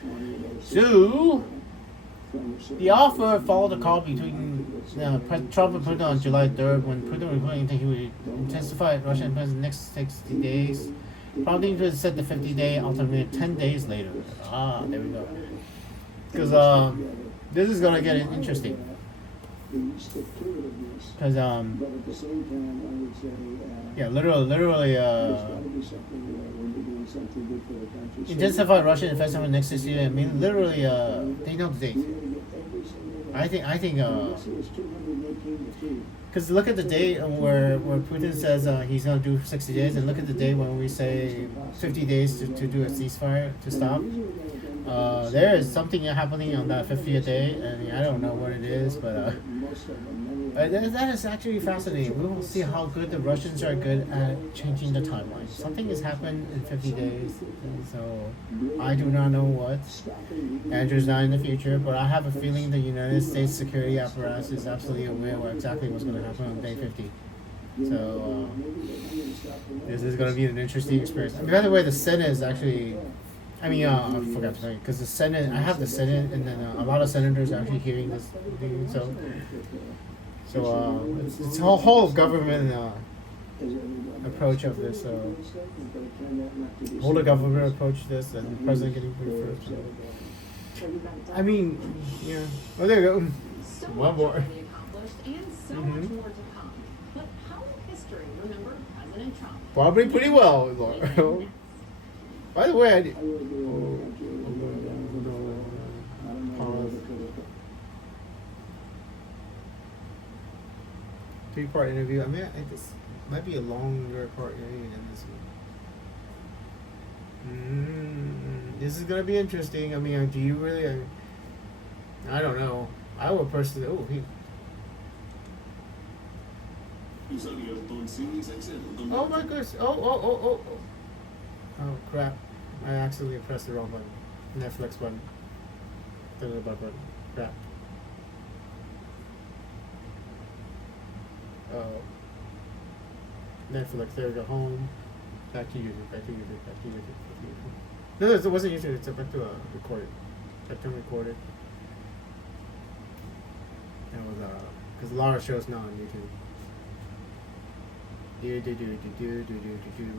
So, the offer followed a call between Trump and Putin on July 3rd, when Putin reported that he would intensify Russian presence in the next 60 days, prompting to set the 50-day ultimatum 10 days later. There we go. Because this is gonna get interesting. Because literally intensify Russian investment next year. I mean, literally, they know the date. I think. Because look at the date where Putin says he's gonna do 60 days, and look at the date when we say 50 days to do a ceasefire to stop. There is something happening on that 50th day. I mean, I don't know what it is, but that is actually fascinating. We will see how good the Russians are good at changing the timeline. Something has happened in 50 days, so I do not know what. Andrew's not in the future, but I have a feeling the United States security apparatus is absolutely aware of exactly what's going to happen on day 50. So this is going to be an interesting experience. I mean, by the way, the Senate is actually... I forgot to tell you, because the Senate, I have the Senate, and then a lot of senators are actually hearing this thing, so it's a whole government approach of this, whole government approach to this, and the president getting referred to. I mean, yeah. Well, there you go. So One much more. already accomplished and so much more to come. But how will history remember President Trump? Probably pretty well. By the way, three-part interview. I mean, this might be a longer part interview than this one. This is gonna be interesting. I mean, do you really? I don't know. I would personally. Oh my goodness! Oh! Oh crap! I accidentally pressed the wrong button. Netflix button. The button. Crap. Netflix. There we go. Home. Back to YouTube. No, it wasn't YouTube. It's back to recorded. Back to recorded. That was because a lot of shows now on YouTube.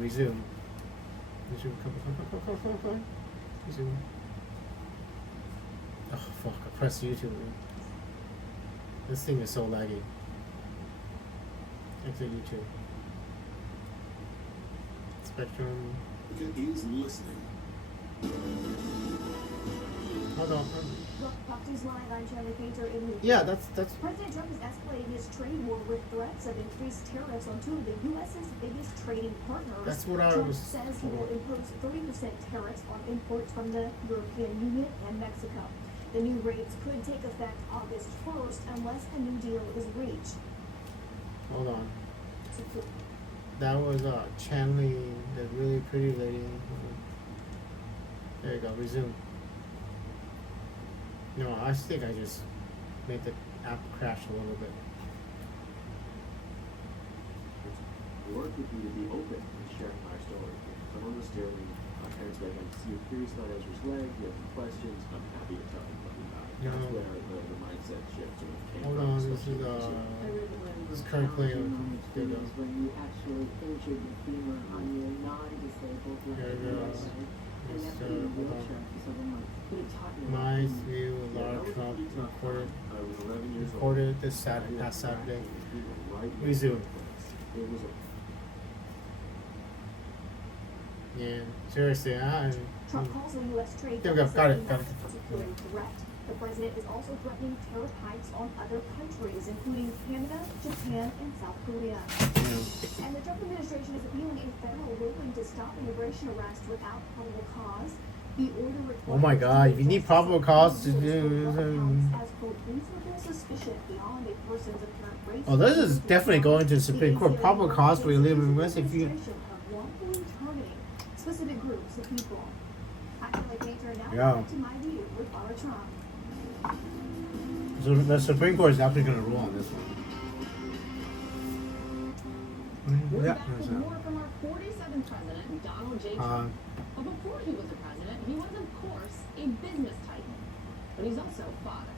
Resume. Resume. Oh fuck! I pressed YouTube. This thing is so laggy. Exit YouTube. Spectrum. because he's listening. Hold on. Fox News Live, I'm Charlie Painter in New York. Yeah, that's. President Trump is escalating his trade war with threats of increased tariffs on two of the U.S.'s biggest trading partners. That's what I Trump was. says he will impose 30% tariffs on imports from the European Union and Mexico. The new rates could take effect August 1st unless a new deal is reached. Hold on. That was Chanley, the really pretty lady. There you go. Resume. No, I think I just made the app crash a little bit. Work with you to be open and sharing my story. Someone was staring. My parents begged me to see you curious about Ezra's leg. You have some questions. I'm happy to tell you about it. No. That's where the mindset shift sort of came Hold from. on, this is Kurt Cleo. There you go. When you actually injured your femur on your non-disabled leg. There you go. And It's, after you hold on. wheelchair for several months. Could have taught me. My view of Laura Trump recorded. I was 11 years old. Recorded this Saturday, past Saturday. Resume. It was a Yeah, seriously, Trump calls the U.S. trade There we go. Got it. a particular threat. The president is also threatening tariff hikes on other countries, including Canada, Japan, and South Korea. And the Trump administration is appealing a federal ruling to stop immigration arrests without probable cause. The order requires Oh my God! If you need probable cause to do. as quote reasonable suspicion beyond a person's apparent race. Oh, this is definitely going to the Supreme Court. Probable cause for illegal immigration. If you. Wrongfully targeting specific groups of people. I'm Kelly Painter, now Yeah. back to my view with Laura Trump. So the Supreme Court is actually going to rule on this one. We're Yeah. back with more from our 47th president, Donald J. Trump. But before he was a president, he was, of course, a business tycoon. But he's also a father.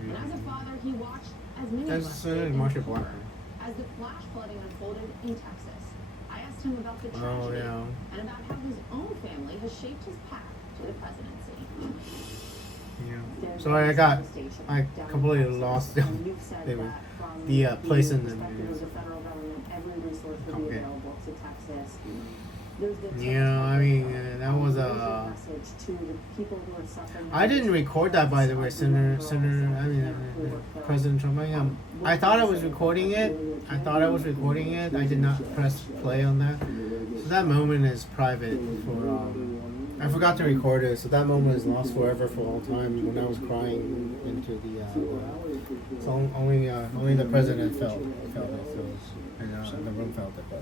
And as a father, he watched as many of us That's did in Marsha horror Blackman. as the flash flooding unfolded in Texas. I asked him about the Oh, tragedy yeah. and about how his own family has shaped his path to the presidency. Yeah. Sorry, I completely lost the place in the news. Okay. Yeah, I mean, that was I didn't record that, by the way, President Trump. I thought I was recording it. I did not press play on that. So that moment is private for. I forgot to record it, so that moment is lost forever for all time. When I was crying into the. So only the president felt it, so, and the room felt it. But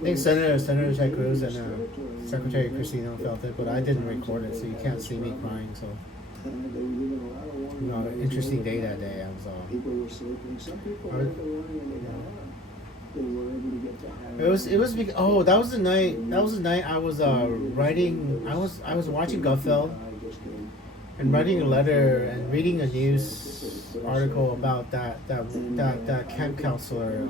I think Senator Ted Cruz and Secretary Christina felt it, but I didn't record it, so you can't see me crying. So, an interesting day that day. I was People were sleeping. Some people were running in the car. They were able to get to have. It was because, that was the night I was writing. I was watching Gutfeld and writing a letter and reading a news article about that camp counselor.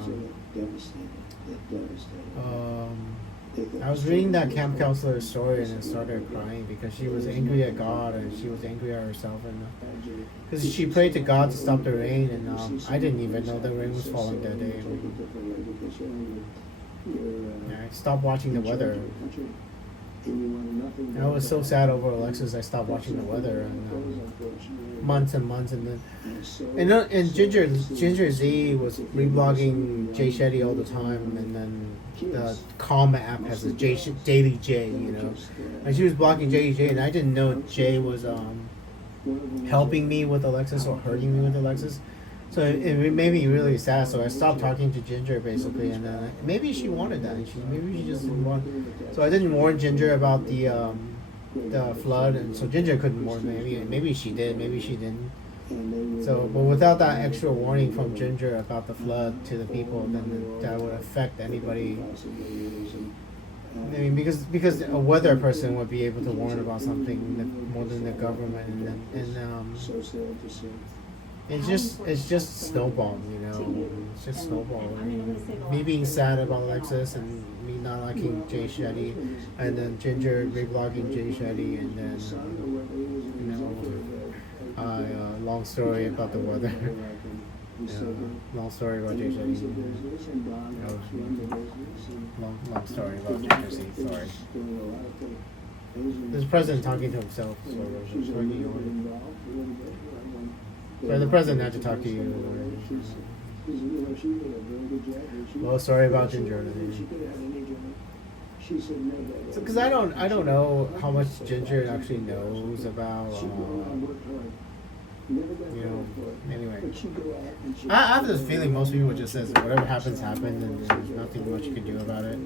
I was reading that camp counselor's story and then started crying because she was angry at God and she was angry at herself, and because she prayed to God to stop the rain, and I didn't even know the rain was falling that day. I stopped watching the weather. I was so sad over Alexis. I stopped watching the weather, and months and months, and then and Ginger Z was reblogging Jay Shetty all the time, and then the Calm app has a Daily J, and she was blocking J, and I didn't know Jay was helping me with Alexis or hurting me with Alexis. So it made me really sad. So I stopped talking to Ginger basically, and maybe she wanted that. Maybe she just didn't want. So I didn't warn Ginger about the flood, and so Ginger couldn't warn me. Maybe she did. Maybe she didn't. So, but without that extra warning from Ginger about the flood to the people, then that would affect anybody. I mean, because a weather person would be able to warn about something more than the government, and it's just snowball, It's just snowball. I mean, me being sad about Alexis and me not liking Jay Shetty, and then Ginger reblogging Jay Shetty, and then long story about the weather. Long story about and he runs the JC. business, and Don helps run the business, and Long story about JC. Sorry. doing a lot of things. There's the president talking to himself. So She's a we're little talking bit involved, a little bit. Yeah, the president had to talk to you. She did a very good job. And she- Well, sorry about Ginger. She could have any job. She said no. Because I don't know how much Ginger actually knows about. She go out and work hard. Never got You know, credit for it. anyway. But she go out and she. I have this feeling most people just says whatever happens, happened, and there's nothing much you can do about it.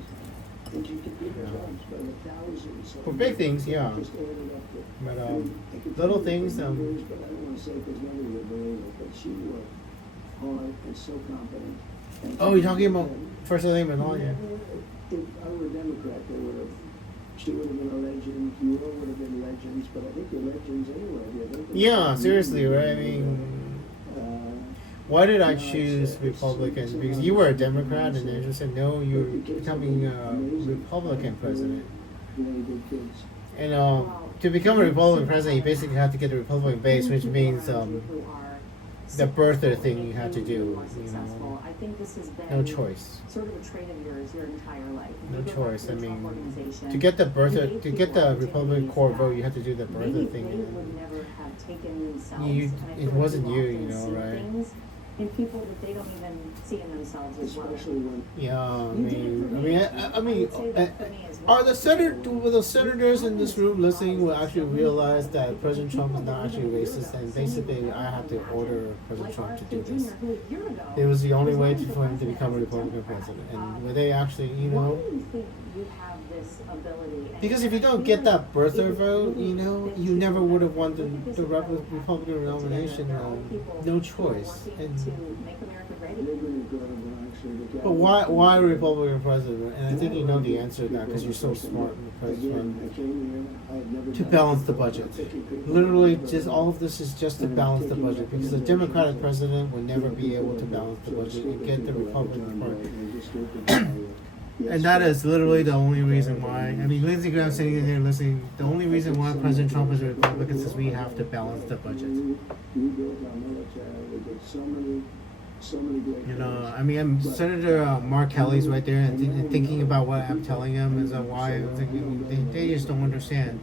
And she could give her jobs by the thousands. For big things, yeah. Just added up to. But I could little tell you things, the numbers, but I don't want to say because nobody would believe it. But she worked hard and so competent. And Oh, you're talking about First Lady Melania. If I were a Democrat, she would have been a legend. You all would have been legends, but I think you're legends anyway. Yeah, seriously, right? I mean, Uh, why did I choose Republicans? Because you were a Democrat, and they just said no, you're becoming a Republican president. Really good kids. And to become a Republican president, you basically have to get the Republican base, which means the birther thing you had to do. You know, I think this has been no choice. sort of a trait of yours your entire life. No You go back choice. to I the Trump mean, organization, to get the you birther, gave to get people the Republican opportunities core that vote, you have to do the maybe birther they thing. would never have taken themselves. You- And I it feel like wasn't you, often you know, see right? things in people that they don't even see in themselves as well. Especially when Yeah, I You did it mean, for I me. mean, I would say that for me as well. are the senators in this room listening will actually realize that President Trump is not actually racist, and basically I have to order President Trump to do this. It was the only way for him to become a Republican president, and were they actually, you Why know, do you think you have this ability? And because if you I don't feel get that like birther it vote, really you know, fits you never would have won Look the at this incredible Republican package nomination. together. There are people No who are choice. working And to make America great again. they're going to go to Bronx or the but why Republican president? And I think you know the answer to that because you're so smart in the president. Again, I came here, I had never To done balance the it. budget. I think you could- Literally, just all of this is just to balance the budget because the Democratic president would never be able to balance the budget and get the Republican part. And that is literally the only reason why. I mean, Lindsey Graham sitting in there listening. The only reason why President Trump is a Republican is we have to balance the budget. We built our military, we did so many great You know, things. I mean, Senator Mark Kelly's right there and thinking about what I'm telling him is why I'm thinking they just don't understand.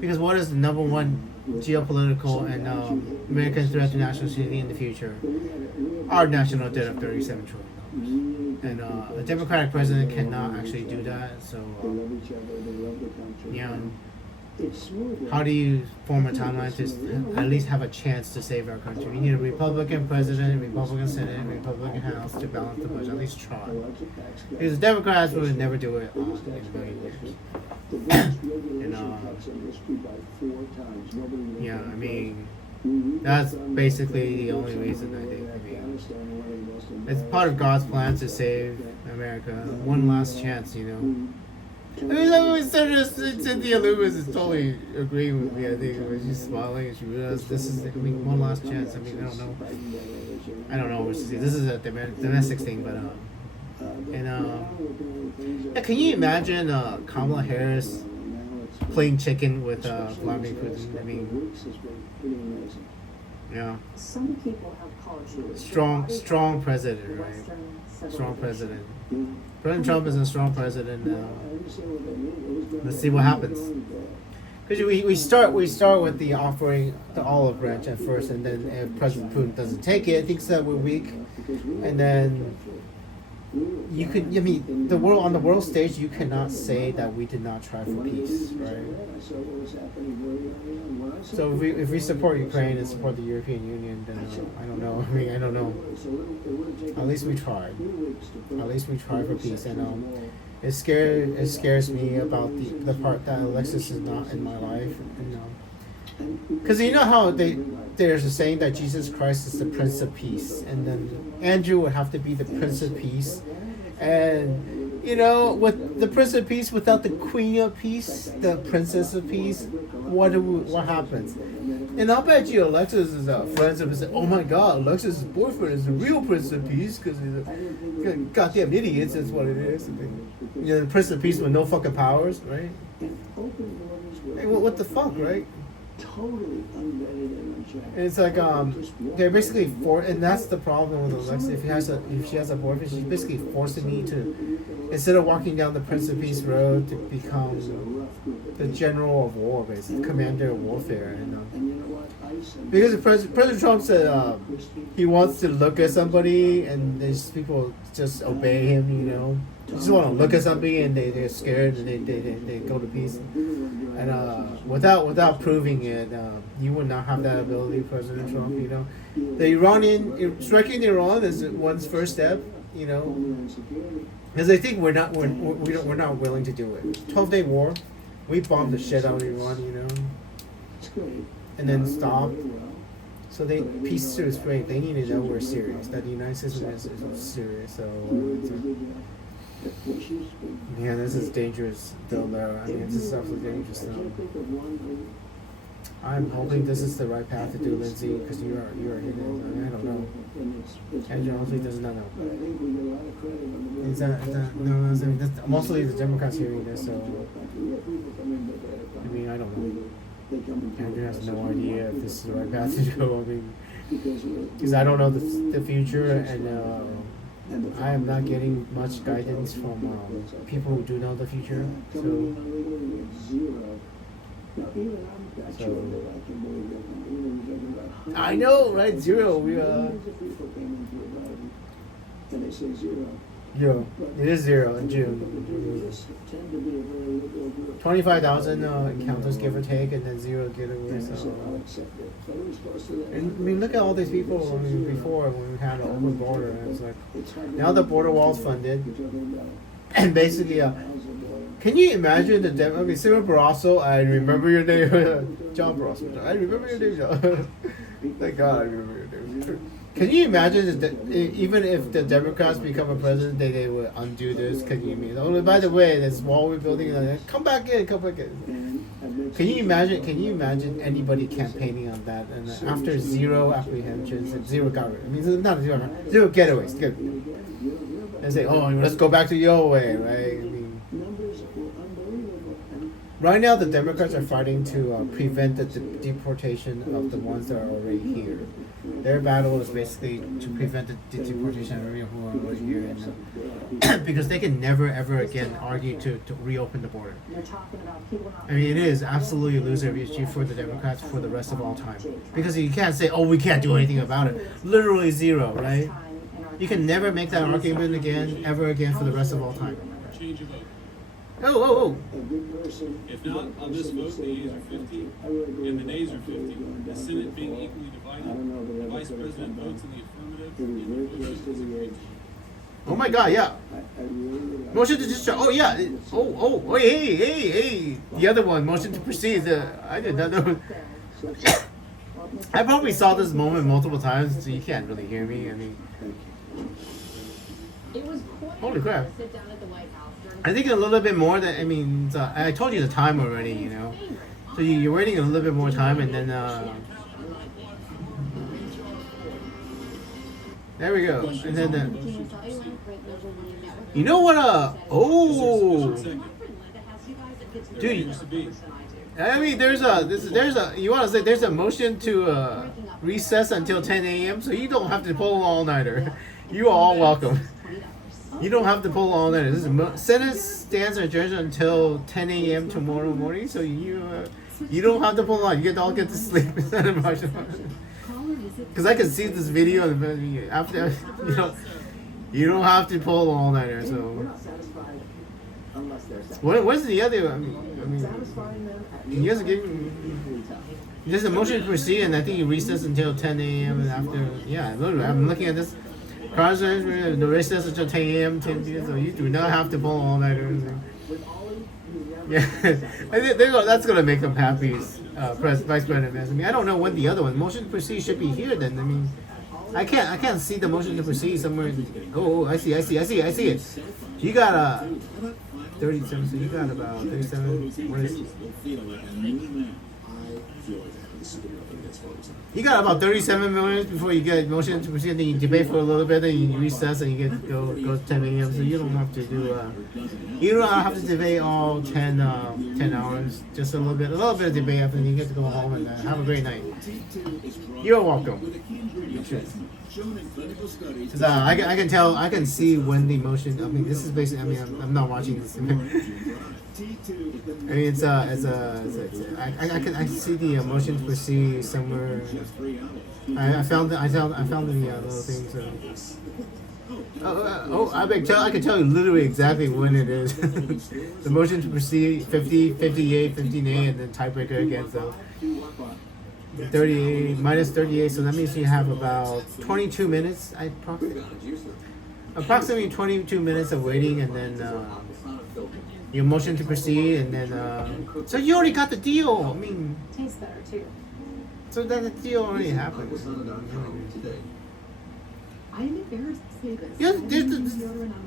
Because what is the number one geopolitical and American threat to national security in the future? Our national debt of $37 trillion. And a Democratic president cannot actually do that. So, They love each other, they love the country. yeah. It's smooth. How do you form a timeline to at least have a chance to save our country? We need a Republican president, Republican Senate, Republican House to balance the budget. At least try. Because the Democrats would never do it in a million years. The biggest regulation And, cuts in history by 4 times. Nobody knows Yeah, what I it mean, was. that's basically the only reason I think. It's part of God's plan to save America. One last chance, you know. I mean, Senator Cynthia Lewis is totally agreeing with me. I think she's smiling and she realized this is, I mean, one last chance. I mean, I don't know what to say. This is a domestic thing, but yeah, can you imagine Kamala Harris playing chicken with Vladimir Putin? I mean, yeah. Some people have called you Strong president, right? Strong president. President Trump is a strong president now. Let's see what happens. Because we start with the offering the olive branch at first, and then if President Putin doesn't take it, thinks that we're weak, and then you could. I mean, the world stage, you cannot say that we did not try for peace, right? So if we support Ukraine and support the European Union, then I don't know. I mean, I don't know. At least we tried. At least we tried for peace, and it scares me about the part that Alexis is not in my life, because you know how there's a saying that Jesus Christ is the Prince of Peace, and then Andrew would have to be the Prince of Peace, and you know, with the Prince of Peace without the Queen of Peace, the Princess of Peace, what happens? And I'll bet you Alexis is friends of say, oh my God, Alexis' boyfriend is the real Prince of Peace because he's a goddamn idiot. That's what it is. You know, the Prince of Peace with no fucking powers, right? Hey, what the fuck, right? totally unvetted and unchecked. It's like they're basically and that's the problem with Alexis. If she has a boyfriend, she's basically forcing me to, instead of walking down the precipice road, to become the general of war, basically commander of warfare. Because President Trump said he wants to look at somebody and these people just obey him, you know. They just want to look at somebody and they're scared and they go to peace. And without proving it, you would not have that ability, President Trump, you know. The striking Iran is one's first step, you know. Because I think we're not willing to do it. 12-day war, we bombed the shit out of Iran, you know. And then stop. So peace to straight. They need to know we're serious. That the United States is serious. So yeah, this is dangerous, though. I mean, this is absolutely dangerous. Though. I'm hoping this is the right path to do, Lindsay, because you are hidden. I mean, I don't know. Andrew honestly does not know. Is that no? I mean, that's mostly the Democrats hearing this, so I mean, I don't know. Andrew has no idea if this is the right path to go. I mean, because I don't know the future, and I am not getting much guidance from people who do know the future. So I know, right? Zero. We And they say zero. Yeah, it is zero in June. 25,000 encounters, give or take, and then zero giveaway. So, and I mean, look at all these people. I mean, before when we had an open border, and it's like now the border wall's funded, and basically, can you imagine the? I mean, Cyril Barroso, I remember your name, John Barroso. I remember your name, John. Thank God, I remember your name. Can you imagine that even if the Democrats become a president, they would undo this? Can you mean? Oh, by the way, this wall we're building, come back in. Can you imagine anybody campaigning on that? And after zero apprehensions and zero government, I mean, not zero getaways. Good. And say, oh, let's go back to your way, right? I mean, right now the Democrats are fighting to prevent the deportation of the ones that are already here. Their battle is basically to prevent the deportation of everyone who are already here, and, because they can never ever again argue to reopen the border. I mean, it is absolutely a loser issue for the Democrats for the rest of all time, because you can't say, oh, we can't do anything about it. Literally zero, right? You can never make that argument again, ever again, for the rest of all time. Change your vote. Oh. If not, on this vote, the yeas are 50 and the nays are 50. The Senate being equally divided, the Vice President votes in the affirmative and the motion is agreed. Oh my God, yeah. Motion to discharge. Oh yeah. Hey. The other one, motion to proceed. I did not know. I probably saw this moment multiple times, so you can't really hear me. I mean, holy crap. I think a little bit more than, I mean, I told you the time already, you know. So you're waiting a little bit more time, and then, there we go. And then, you know what, dude, I mean, there's a motion to, recess until 10 a.m., so you don't have to pull an all-nighter. You are all welcome. You don't have to pull all night. Senate stands adjourned until 10 a.m. tomorrow morning, so you don't have to pull on. You all get to sleep. Because I can see this video after, you don't have to pull all nighter. So what's the other? I mean, you guys are giving. There's a motion to proceed, and I think you recess until 10 a.m. and after. Yeah, literally, I'm looking at this. The recess until 10 a.m. 10 p.m. So you do not have to pull all night or anything. Yeah, I think that's gonna make them happy. Vice President, I mean, I don't know when the other one motion to proceed should be here. Then I mean, I can't see the motion to proceed somewhere. Oh, I see it. You got 37. So you got about 37. What is? You got about 37 minutes before you get motion to proceed. Then you debate for a little bit, then you recess, and you get go 10 a.m. So you don't have to do. You don't have to debate all 10 hours. Just a little bit of debate after you get to go home and have a great night. You're welcome. Cause I can tell, I can see when the motion. I mean, this is basically. I mean, I'm not watching this. I mean, I see the motion to proceed somewhere. I found the little things. I can tell you literally exactly when it is. The motion to proceed 50, 58, 59, and then tiebreaker again. So 38 minus 38. So that means you have about 22 minutes. Approximately 22 minutes of waiting, and then your motion to proceed, and then so you already got the deal. I mean, Tastes better too. so then the deal already happened. I am embarrassed to say this. Yeah,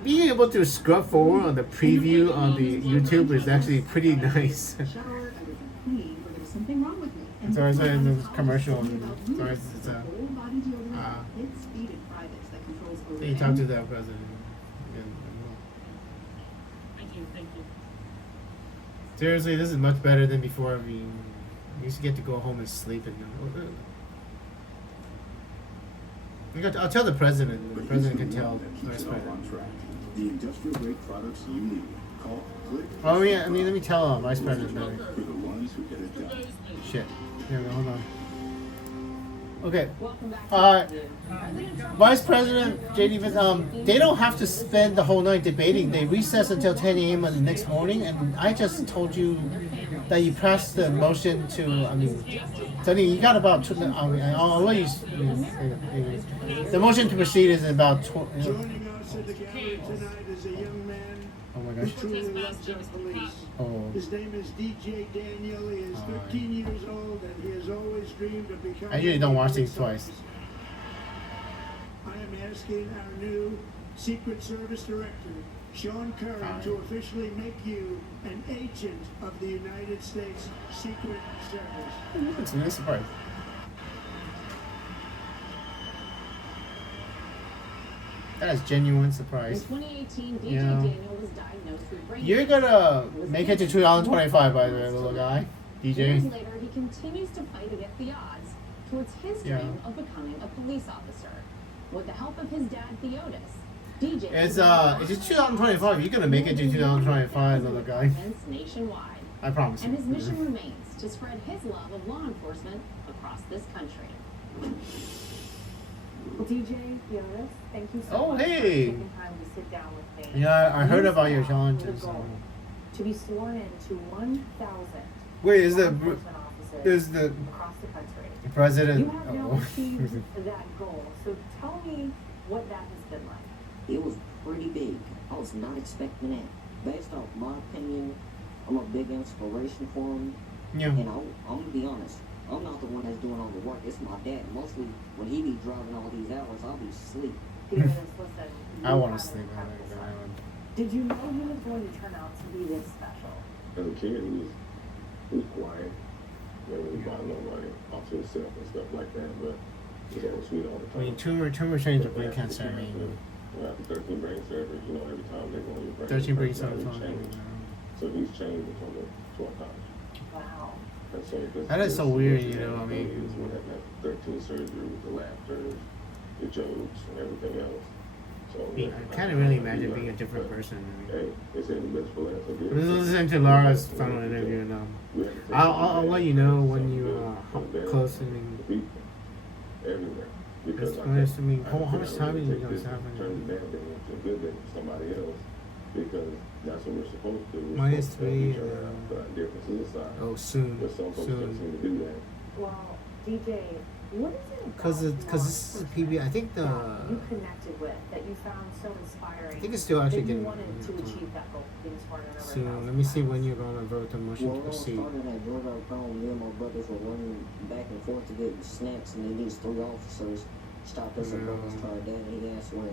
being able to scrub forward on the preview on the YouTube is actually pretty nice. Something wrong with me. It's always in the commercial. You talk to that president. Thank you. Seriously, this is much better than before. I mean, you used to get to go home and sleep and. I'll tell the president. The president can tell the vice president. The industrial grade products you need. Call, click. Oh yeah, I mean, let me tell vice president better. For the ones who get it done. Shit. Here we go. Hold on. Okay. Vice President JD Vance, they don't have to spend the whole night debating. They recess until 10 a.m. on the next morning, and I just told you that you passed the motion to. I mean, you got about. I'll let you. The motion to proceed is about. Joining us at the gallery tonight is a young man Oh my who gosh. truly loves our police. Oh. His name is DJ Daniel. He is 13 years old, and he has always dreamed of becoming. I usually don't watch a these police twice. officer. I am asking our new Secret Service Director, Sean Curran, to officially make you an agent of the United States Secret Service. It's a nice surprise. That is genuine surprise. In 2018, DJ Yeah. Daniel was diagnosed with brain You're gonna make it to 2025, by the way, little guy. DJ. Years later, he continues to fight against the odds towards his Yeah. dream of becoming a police officer. With the help of his dad, Theodis, DJ It's 2025. You're gonna make it to 2025, little guy. events nationwide. I promise And you. his mission remains to spread his love of law enforcement across this country. DJ Theodis, thank you so Oh, much hey. for taking time to sit down with me. Yeah, I heard You about your set out challenges. the goal to be sworn in to 1,000 Wait, is law the enforcement officers is the across the country. president? You have now Oh. achieved that goal, so tell me what that has been like. It was pretty big. I was not expecting that. Based off my opinion, I'm a big inspiration for him. Yeah. And I'm gonna be honest, I'm not the one that's doing all the work. It's my dad. Mostly when he be driving all these hours, I'll be asleep. Theodis, listen. I you want to have sleep. an incredible son. Did you know he was going to turn out to be this special? As a kid, he was quiet. Never really got nobody off to himself and stuff like that. But he was always sweet all the I time. mean, tumor change of brain cancer. I mean, After 13 brain surgery, every time they go on your brain, 13 brain personality surgery. changes. So he's changed from the 12 times. Wow. And so That is so weird, you know. I mean, Is when that 13 surgery with the laughter, the jokes, and everything else. So I can't really imagine being a different person. Hey, it's in the best for last. So This is listening to Laura's final interview, and I'll let you know when you close. I mean, everywhere. It's nice to me. How much time are you guys having? Turn the bad thing into a good thing for somebody else, because that's what we're supposed to do. We're Minus supposed to help 3. each other out, but differences aside. Oh, soon. But some folks don't seem to do that. Well, DJ, what is it Because this is a PB. I think the. you connected with that you found so inspiring? I think it's still actually that you getting. wanted to achieve that goal, being sworn in over Soon. 1,000 Let me see times? when you're gonna vote the motion to Well, when I proceed. started at Georgia Crown, me and my brothers were running back and forth to get snacks, and then these 3 officers stopped us and brought us to our dad, and he asked were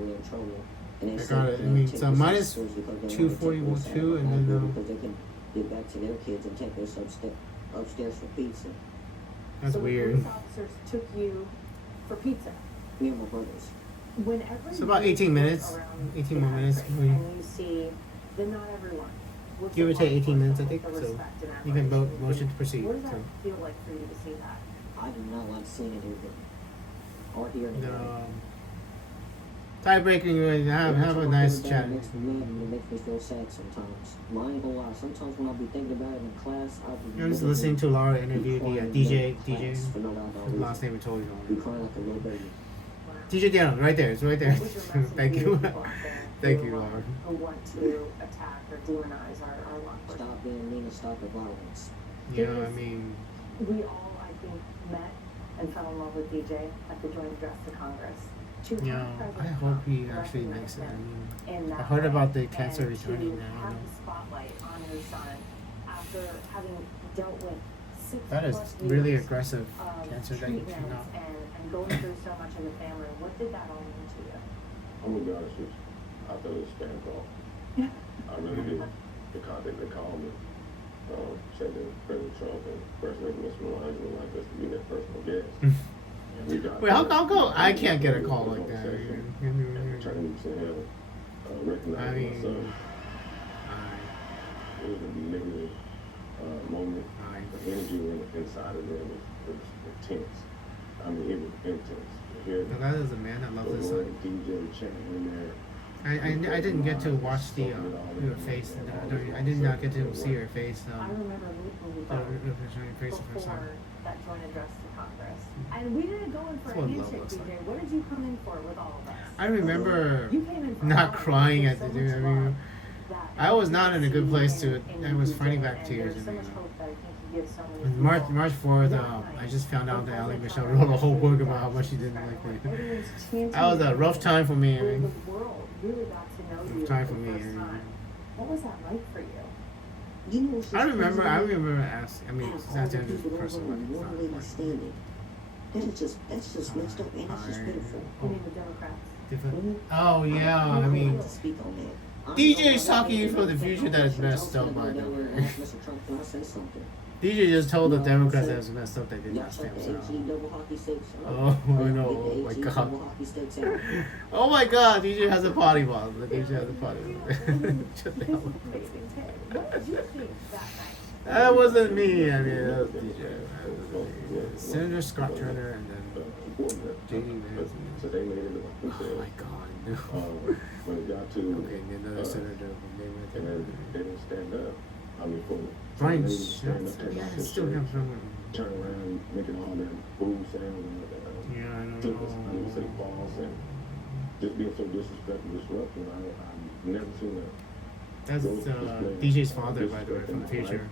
we in trouble. And they I said, got it. I mean, it's minus 241.2, and then, because they can get back to their kids and take us upstairs for pizza. That's so weird. the police officers took you for pizza. Me and my brothers. Whenever It's about 18 minutes. 18 more minutes. and you see that not everyone looks Give or at take law 18 minutes, I enforcement think. with the So respect and you can admiration motion you to proceed. do. What does that So feel like for you to see that? I do not like seeing it either. Or hearing the it. tiebreaking. Have a nice chat. It makes me mad and it makes me feel sad sometimes. Well, I ain't gonna lie. Sometimes when I be thinking about it in class, I be I was listening to Laura interview the DJ. For no doubt, His last name we told you. be crying like a little baby. DJ Daniel, right there. It's right there. What was your message Thank to you. people out there Thank who, you, Laura. who want to attack or demonize our law enforcement? Stop being mean and stop the violence. Yeah, I mean, We all, I think, met and fell in love with DJ at the joint address to Congress. To have yeah. I President hope Trump he actually recognize makes it. I him mean, in that I heard about the way cancer and returning to now. have the spotlight on your son after having dealt with 6+ That is years really aggressive of cancer that you treatments cannot. and going through so much as a family. What did that all mean to you? I'm gonna be honest with you. I thought it was a spam call. I really did. The contact they called me, said that President Trump and President Melania would like us to be their personal guest. And we got Wait, how come I can't get a call like that? And trying to recognize I mean, my son. It was a negative moment. The energy inside of them was intense. I mean, it was intense. But that is a man that loves his son. DJ chanting in there. I didn't get to watch the her face. I did not get to see her face. I remember meeting you The both face of her son. before that joint address to Congress. And we didn't go in for That's a what love handshake, looks DJ. like. What did you come in for with all of us? I remember You came in for not all of us crying with at the so dude. much I mean, love that I was not in a good place to. in I was DJ, fighting back and tears. there's so And, much hope that I think you give so many March people. 4th, That I night, just found out when that Ali President Michelle Trump wrote a whole book announced about how much she his didn't like me. everyone's chanting That was a rough time for me. I where mean, the world really got to know you time for for the me. first time. What was that like for you? You know what's just I remember crazy? asking. I mean, Out of all that's the the people over person. in one lady standing. That's just messed up and that's just pitiful. You mean the Democrats? Different. Oh yeah, I mean, To speak on that. DJ's talking from the future that is messed up by the way. Mr. Trump, can I say something? DJ just told the Democrats that it was messed up. They did Y'all not check stand the out. HG double hockey sticks. Oh, I know. Oh my Double god. hockey sticks out. Oh my god, DJ has a potty bottle. The DJ has a potty bottle. Shut the hell up. What did you think that night? That wasn't me. I mean, that was DJ. Senator Scott Turner and then JD Vance. So they made it about Oh themselves. my god, no. When it got to Okay, and another senator from and Name then they didn't stand up. I mean, for Brian the lady to Schultz. stand up, take Yeah, off I his still shirt, have some. turn around, making all that boo sounds and Yeah, I don't took us, I know. would say, false and just being so disrespectful, disrupting. I've never seen a That's DJ's father, by the way, from the future.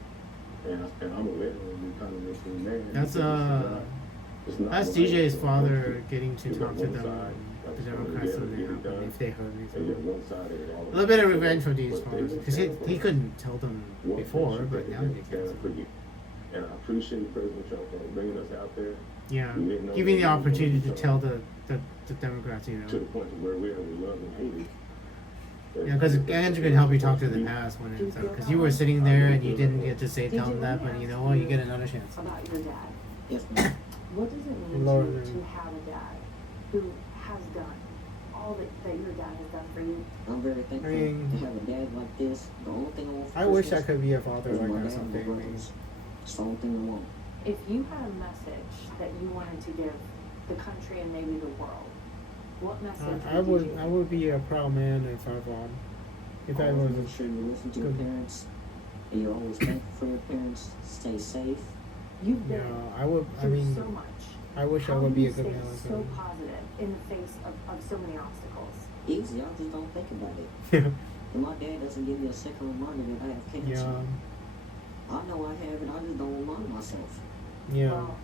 And I'm a veteran, and it kind of makes me mad. That's It's not that's right. DJ's father getting to You got talk to one them, side, the that's Democrats, so gonna they get it done. if they heard me. And yet one side of it all A little bit of about revenge from but DJ's they father just because stand he for couldn't tell them one before, person, but now they they stand can. for you. And I appreciate President Trump for bringing us out there. Yeah, We didn't know giving the that we were opportunity to going tell the Democrats, you to know. the point to where we are, we love and hate it. Yeah, because Andrew can help you talk to the past when it's because you were sitting there and you didn't get to say tell them that, but you know what, you get another chance. About your dad. Yes, ma'am. What does it mean Lord. to have a dad who has done all that your dad has done for you? I'm very thankful I mean, to have a dad like this. The only thing I want for I wish I Christmas could be a father is like my that dad and my someday. I mean, brothers. It's the only thing I want. If you had a message that you wanted to give the country and maybe the world, what message I would you I would be a proud man if I won. If I Always was make sure you listen to your good. parents and you're always thankful for your parents. Stay safe. You've been Yeah, I would. I through mean, so much. I wish I How would do be you a good stay man like so that. positive in the face of so many obstacles? Easy, I just don't think about it. Yeah. And my dad doesn't give me a second reminder that I have cancer. Yeah. I know I have it, I just don't remind myself. Yeah. Well,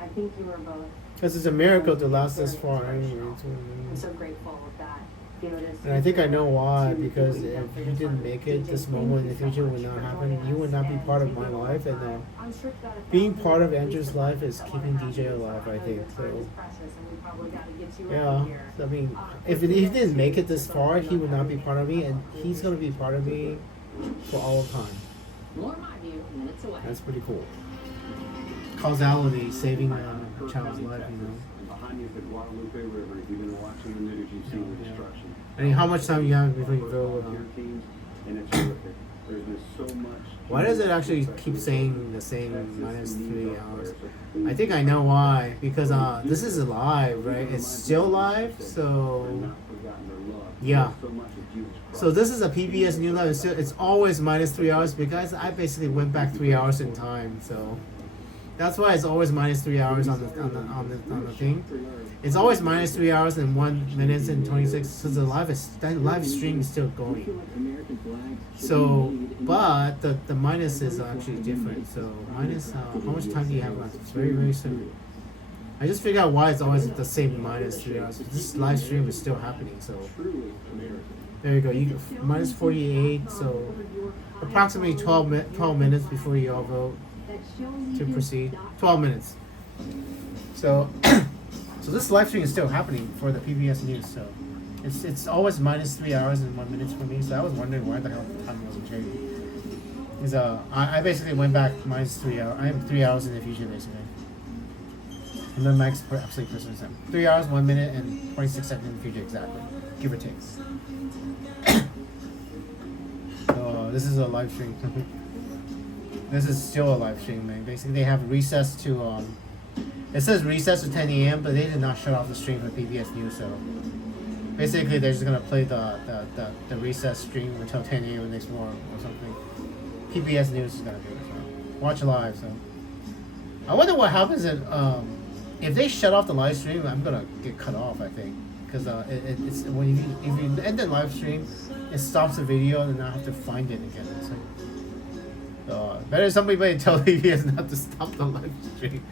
I think you were both. Because it's a miracle to last this far. Very Anyway, inspirational. I'm so grateful of that. You know, and I think I know why. to Because what you've if done for you your didn't son. make it, DJ, this thank moment in you the so future much would not for happen. joining You would us not be and part of taking my a long life, and time. I'm sure you've got a being thousand part of ways Andrew's to life find is someone keeping happy, DJ so alive. I know think your time so. is precious, and we probably got to get you out Yeah, of here. I mean, if for the he next didn't make few it this weeks, far, he would not be everything part of me, and about he's gonna be part of me for all of time. More my view, minutes away. That's pretty cool. causality saving a child's life, you know. Behind you at the Guadalupe River, if you've been watching the news, you've seen the destruction. I mean, how much time you have before you go? And it's horrific. There's been so much. Why does it actually keep saying the same -3 hours? I think I know why. Because this is live, right? It's still live, so yeah. So this is a PBS News Live. It's always -3 hours because I basically went back 3 hours in time. So that's why it's always -3 hours on the thing. It's always -3 hours and 1 minute and 26. So that live stream is still going. So, but the minus is actually different. So minus, how much time do you have left? It's very, very soon. I just figured out why it's always the same -3 hours. This live stream is still happening. So there you go. You -48. So approximately 12 minutes before you all vote to proceed. 12 minutes. So so this live stream is still happening for the PBS News. So it's always -3 hours and 1 minute for me. So I was wondering why the hell the time wasn't changing. Because I basically went back -3 hours. I am 3 hours in the future basically. And then Mike's absolutely personal time. 3 hours, 1 minute, and 26 seconds in the future exactly, give or take. So this is a live stream. This is still a live stream, man. Basically, they have recess to it says recess to 10 a.m., but they did not shut off the stream for PBS News. So basically, they're just gonna play the recess stream until 10 a.m. the next morning or something. PBS News is gonna do it. So watch live. So I wonder what happens if they shut off the live stream. I'm gonna get cut off, I think, because it's when if you end the live stream, it stops the video and I have to find it again. It's like, better somebody tell PBS not to stop the live stream.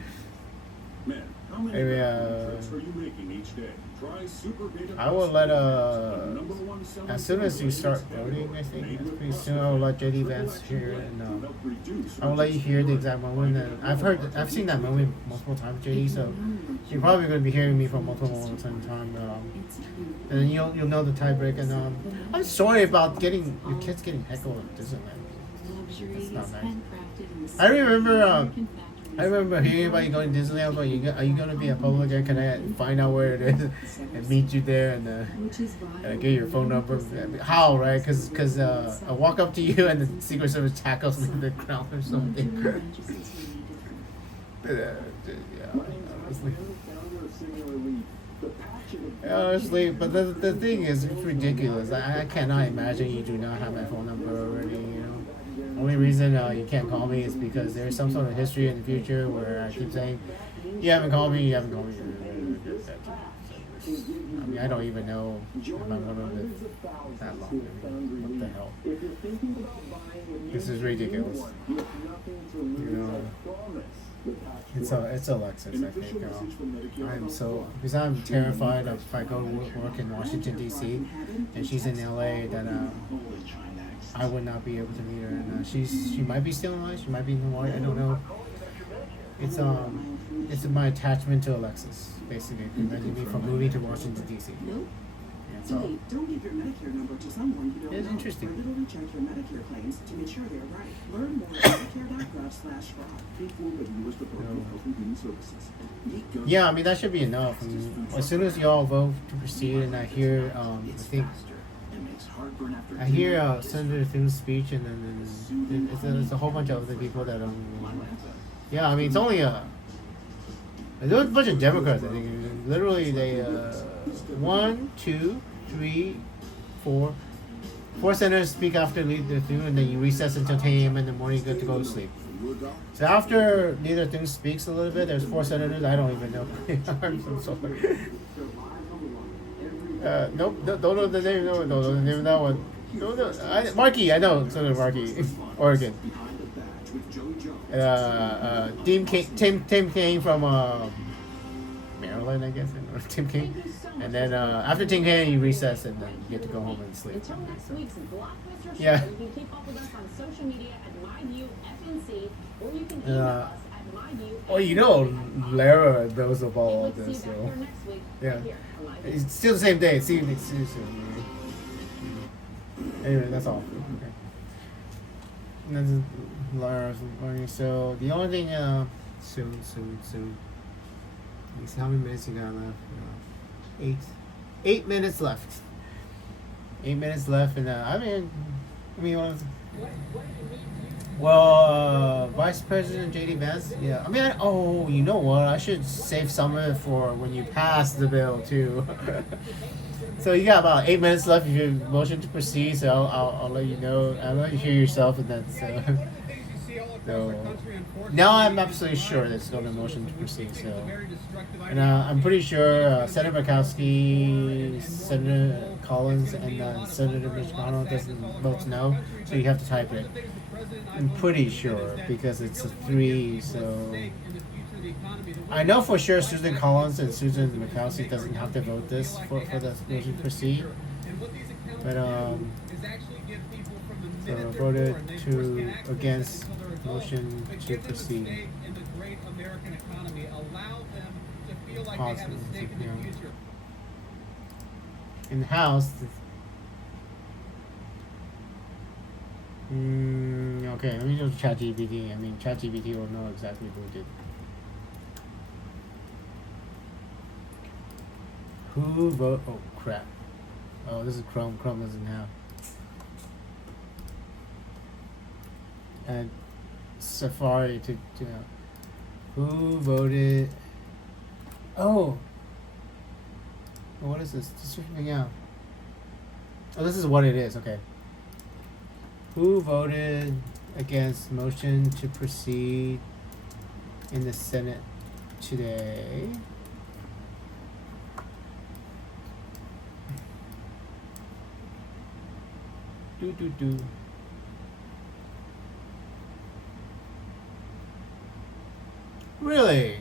Man, how many Maybe, trips are you making each day? Try Super Beta I will let Number one selling as soon as you start voting, I think that's pretty soon. I will let JD Vance hear it, and I will let you hear the exact moment. And I've seen that moment multiple times, JD. So you're probably going to be hearing me for multiple times. And then you'll know the tiebreak. And I'm sorry about your kids getting heckled at Disneyland. That's not nice. I remember hearing about you going to Disneyland, but are you going to be a public guy? Can I find out where it is and meet you there and get your phone number? How, right? Because I walk up to you and the Secret Service tackles me to the ground or something. Honestly, but the thing is, it's ridiculous. I cannot imagine you do not have my phone number already, you know. Only reason you can't call me is because there's some sort of history in the future where I keep saying, you haven't called me. I mean, I don't even know if I'm going to live that long. What the hell? This is ridiculous. You know, it's Alexis, I think. Because I'm terrified of if I go to work in Washington, D.C., and she's in L.A., that I would not be able to meet her, and she might be still alive. She might be in Hawaii. I don't know. It's my attachment to Alexis, basically, preventing me from moving to Washington D.C. Yeah, so Don't give your Medicare number to someone you don't know. it's interesting. Literally check your Medicare claims to make sure they're right. Learn more at medicare.gov/fraud. Yeah, I mean that should be enough. I mean, as soon as you all vote to proceed, and I hear, I hear Senator Thu's speech, and then it's a whole bunch of other people that yeah, I mean it's only there was a bunch of Democrats. I think literally they 1, 2, 3, 4 senators speak after Leader Thu, and then you recess until 10 a.m. in the morning. You get to go to sleep. So after Leader Thu speaks a little bit, there's 4 senators. I don't even know. I'm so sorry. Nope, don't know the name. No, the name of that one. No, Markey, I know Senator Markey, Oregon. Tim Kaine from Maryland, I guess. Or Tim Kaine. And then after Tim Kaine, you recess and then you get to go home and sleep. Until next week's Blockbuster Yeah. show, you can keep up with us on social media at MyViewFNC, or you can email us at MyView. Oh, you know, Lara knows about all Let's this, see you back so here next week, yeah. right here on MyView. It's still the same day. See you next soon. Anyway, that's all. Okay. And that's Lara's morning. So the only thing, Soon. Let me see how many minutes you got left. 8 minutes left. 8 minutes left, and Vice President J.D. Vance. Yeah, you know what? I should save some of it for when you pass the bill too. So you got about 8 minutes left if you motion to proceed. So I'll let you know. I'll let you hear yourself, and then so now I'm absolutely sure that's going to motion to proceed. So, and I'm pretty sure Senator Murkowski, Senator Collins, and Senator Mitch McConnell doesn't vote no. So you have to type it. I'm pretty sure because it's a 3. So I know for sure Susan Collins and Susan Murkowski doesn't have to vote this for the motion to proceed. But so voted against motion to proceed. Positive, yeah. In the House. Okay, let me just ChatGPT. ChatGPT will know exactly who did. Who vote? Oh crap! Oh, this is Chrome. Chrome doesn't have. And Safari to who voted? Oh, what is this? Just freaking out. Oh, this is what it is. Okay. Who voted against motion to proceed in the Senate today? Do. Really?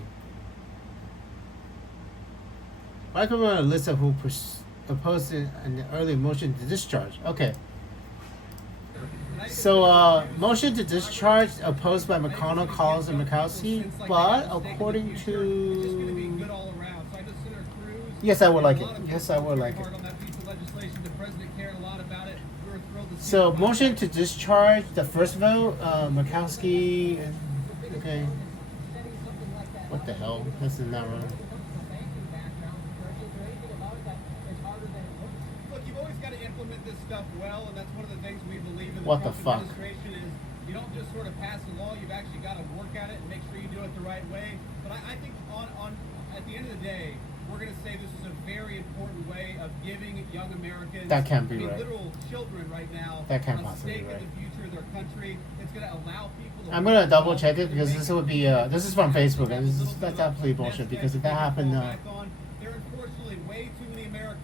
I come on a list of who opposed an early motion to discharge. Okay. So, motion to discharge opposed by McConnell, Collins, and Murkowski, but according to... Yes, I would like it. So, motion to discharge, the first vote, Murkowski, okay. What the hell? This is not right. Look, you've always got to implement this stuff well, and that's one of the things we believe in What the the Trump fuck? administration is you don't just sort of pass a law, you've actually got to work at it and make sure you do it the right way. But I think at the end of the day, we're going to say this is a very important way of giving young Americans, that can't be right. literal children right now, that can't a possibly stake be right. in the future of their country. It's going to allow people to I'm gonna double check it because this would be this is from Facebook and that's absolutely bullshit because if that happened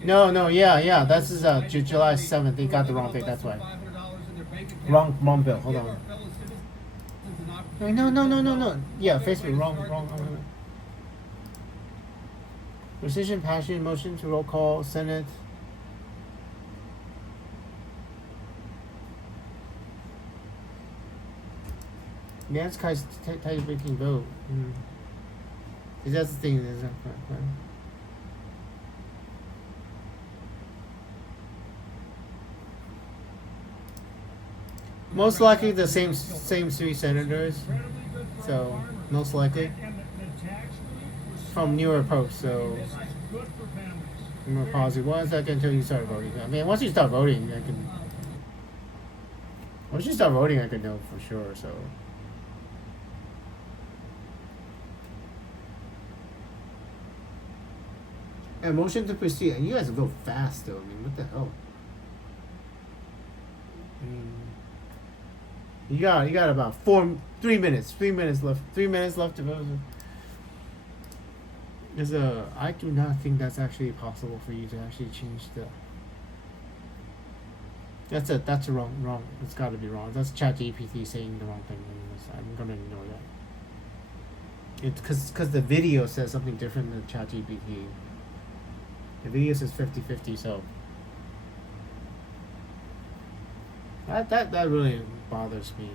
no yeah this is July 7th. They got the wrong date, that's why. Wrong bill. Hold on. No. Yeah, Facebook wrong. Rescission passion motion to roll call Senate. Yeah, it's kind of breaking vote. That's the thing. Most likely the same 3 senators. So most likely from newer posts. So I'm gonna pause it 1 second until you start voting. Once you start voting, I can. Once you start voting, I can know for sure. So. And motion to proceed. And you guys vote fast, though. What the hell? You got about 3 minutes. 3 minutes left. 3 minutes left to vote. I do not think that's actually possible for you to actually change the. That's wrong. It's got to be wrong. That's ChatGPT saying the wrong thing. I'm gonna ignore that. It's because the video says something different than ChatGPT. The video says 50-50, so that really bothers me.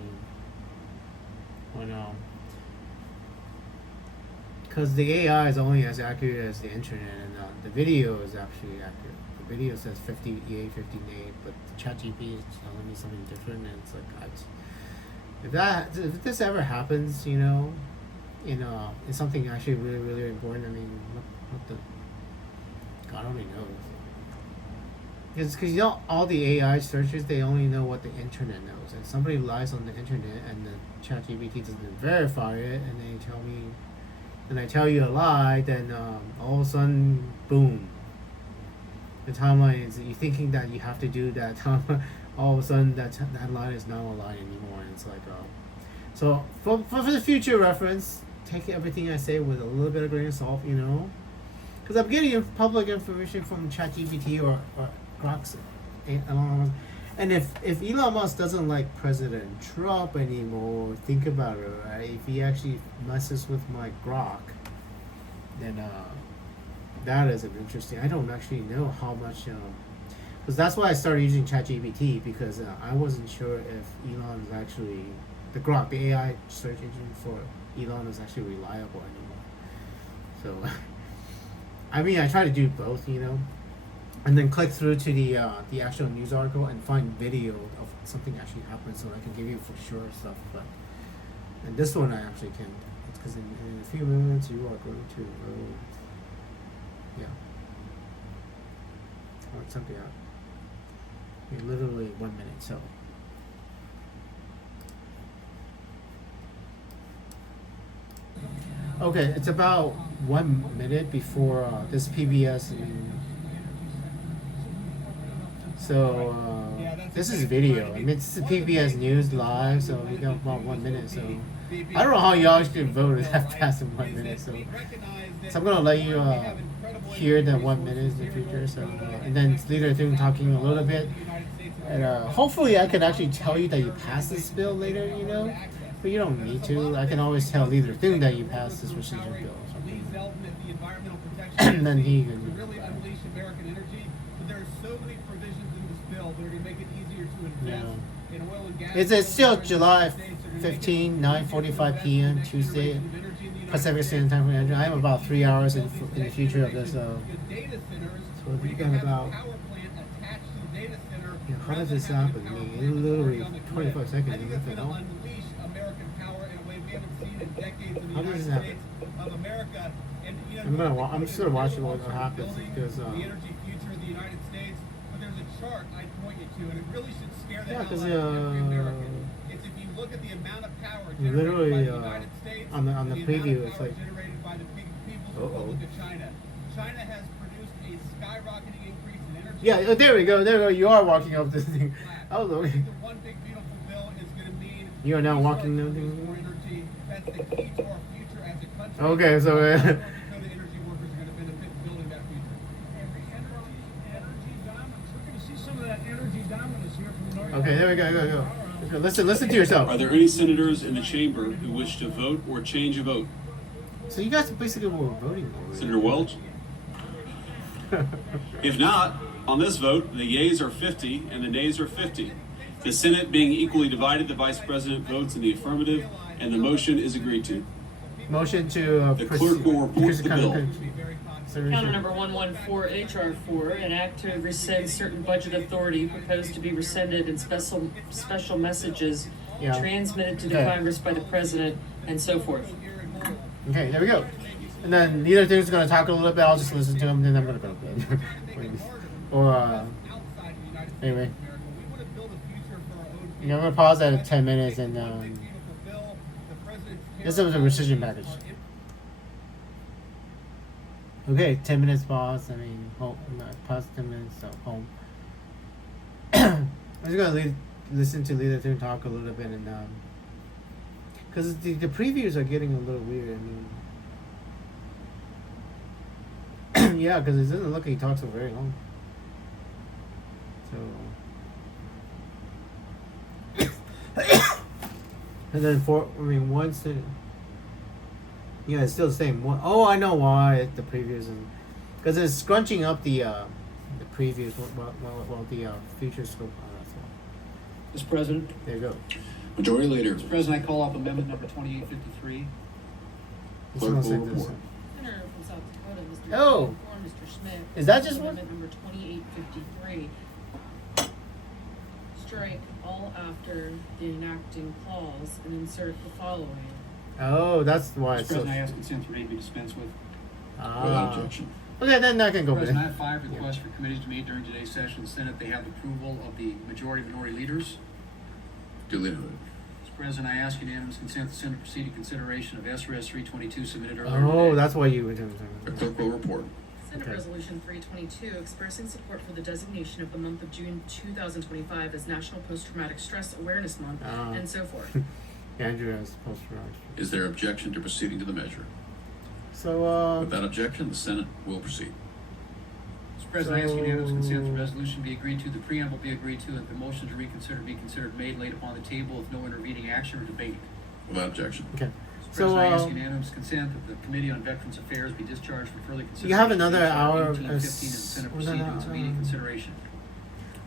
Because the AI is only as accurate as the internet, and the video is actually accurate. The video says 50 yay, 50 nay, but the ChatGPT is telling me something different, and it's like, if this ever happens, in something actually really really important. I mean, what the God only knows. Because all the AI searches, they only know what the internet knows. And somebody lies on the internet and the ChatGPT doesn't verify it, and they tell me, and I tell you a lie, then all of a sudden, boom. The timeline is you thinking that you have to do that timeline. All of a sudden, that line is not a line anymore. And it's like, so for the future reference, take everything I say with a little bit of grain of salt, because I'm getting public information from ChatGPT or Grok's, and if Elon Musk doesn't like President Trump anymore, think about it, right? If he actually messes with my Grok, then that is an interesting. I don't actually know how much, because that's why I started using ChatGPT, because I wasn't sure if Elon is actually the Grok, the AI search engine for Elon is actually reliable anymore. So, I mean, I try to do both, and then click through to the actual news article and find video of something actually happened, so I can give you for sure stuff. But and this one I actually can. It's because in a few minutes you are going to or something out. In literally 1 minute, so. Okay, it's about 1 minute before this PBS. So this is video. I mean, it's the PBS News live, so we got about 1 minute. So I don't know how y'all should vote that fast in 1 minute. So I'm gonna let you hear the 1 minute in the future. So and then Leader Thune talking a little bit, and hopefully I can actually tell you that you passed this bill later. But you don't need to. I can always tell Leader Thune that you passed this rescission bill. And then he can really unleash American energy. But there are so many provisions in this bill that are going to make it easier to invest in oil and gas. It's still July 15, 9:45 p.m. Tuesday, Pacific Standard Time for Andrew. I am about 3 hours in the future of this. So we got about. How does this happen? I mean, it literally 25 seconds. How does this happen? I'm just gonna watch what happens because. The energy future of the United States, but there's a chart I'd point you to, and it really should scare the hell out of every American. It's if you look at the amount of power generated by the United States, on the preview, it's like. Generated by the People's Republic of China. China has produced a skyrocketing increase in energy. Yeah, there we go. You are walking up this thing. Oh, look. The one big beautiful bill is going to mean. You are now walking the thing. More energy. That's the key to our future as a country. Okay, so. Okay, there we go. Listen to yourself. Are there any senators in the chamber who wish to vote or change a vote? So you guys basically were voting for it. Senator Welch? If not, on this vote, the yeas are 50 and the nays are 50. The Senate being equally divided, the Vice President votes in the affirmative, and the motion is agreed to. Motion to the clerk will report the bill. Counter number 114, HR 4, an act to rescind certain budget authority proposed to be rescinded in special messages transmitted to the Congress by the President and so forth. Okay, there we go. And then neither thing's going to talk a little bit. I'll just listen to him, then I'm going to go to bed. Or, anyway. I'm going to pause at 10 minutes and this was a rescission package. Okay, 10 minutes pause. I mean, pause 10 minutes, so home. I'm just gonna listen to Leader Thune talk a little bit, and because the previews are getting a little weird. I mean, yeah, because it doesn't look like he talks for very long. So, and then once it. Yeah, it's still the same. Oh, I know why the previews, because it's scrunching up the previews while the features go. Mr. President. There you go. Majority Leader. Mr. President, I call off Amendment number 2853. Clerk will report. Senator from South Dakota, Mr. Oh. Mr. Schmidt. Is that just one? Amendment number 2853. Strike all after the enacting clause and insert the following. Oh, that's why. Mr. It's so. President, I ask consent for A to be dispensed with. Ah. objection. Okay, then I can go with President, I it. have 5 requests for committees to meet during today's session. The Senate, they have approval of the majority minority leaders. Duly noted. Mr. President, I ask unanimous consent the Senate proceed to consideration of SRS 322 submitted earlier Oh, today. that's why you were doing The clerk will report. Senate Okay. Resolution 322 expressing support for the designation of the month of June 2025 as National Post-Traumatic Stress Awareness Month, Ah. and so forth. Andrew has post-traumatic. Is there objection to proceeding to the measure? So, Without objection, the Senate will proceed. Mr. President, I ask unanimous consent the So- resolution be agreed to, the preamble be agreed to, and the motion to reconsider be considered made, laid upon the table with no intervening action or debate. Without objection. okay. Mr. So, President, I ask unanimous consent that the Committee on Veterans Affairs be discharged for further consideration. you have another of hour. 1815 and the Senate was proceed that to its immediate consideration.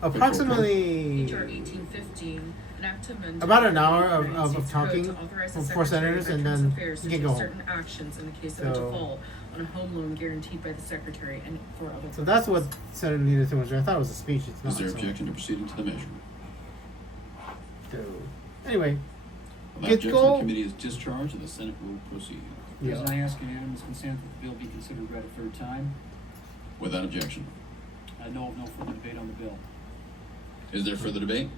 approximately HR 1815, an act to amend about an Title hour 9 of United States talking Code to authorize the for Secretary senators, of and Veterans then Affairs to you can take go home. certain actions in the case of a So- default on a home loan guaranteed by the Secretary and for other So that's what Senator Nita was doing. I thought it was a speech. It's not. Is there so- objection to proceeding to the measure? So, anyway, Without Get objection, go. the committee is discharged and the Senate will proceed. yeah. President, I ask unanimous consent that the bill be considered read a third time. Without objection. I know of no further debate on the bill. Is there further debate?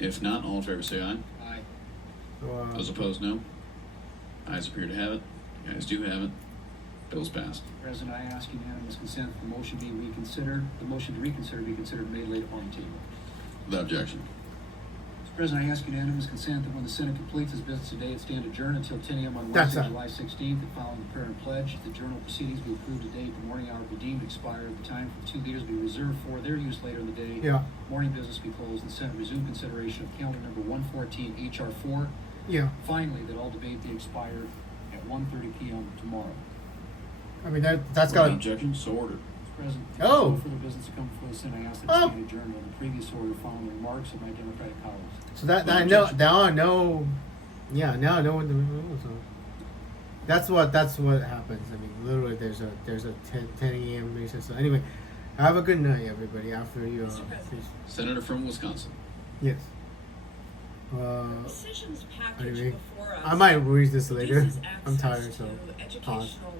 If not, all in favor say aye. Aye. So, Those opposed, no. Ayes appear to have it. The ayes do have it. Bill's passed. President, I ask unanimous consent that the motion be reconsidered, the motion to reconsider be considered made, laid upon the table. Without objection. Mr. President, I ask unanimous consent that when the Senate completes its business today, it stand adjourned until 10 a.m. on That's Wednesday, it. July 16th, and following the prayer and pledge. The journal proceedings be approved today. The morning hour be deemed expired. The time for the 2 leaders be reserved for their use later in the day. Yeah. Morning business be closed, and the Senate resume consideration of calendar number 114, H.R. 4. yeah. Finally, that all debate be expired at 1:30 p.m. tomorrow. I mean that's Without got. objection, so ordered. Mr. President, if Oh. no further business to come before the Senate, I ask that Oh. it stand adjourned on the previous order following the remarks of my Democratic colleagues. So that Without I know objection. now I know. Yeah, now I know what the rules are. That's what happens. I mean, literally, there's a 10 a.m. recess. So anyway, have a good night, everybody. After you, please. Senator from Wisconsin. Yes. Decisions package Anyway, before us. I might read this later. reduces I'm access tired, so to pause. educational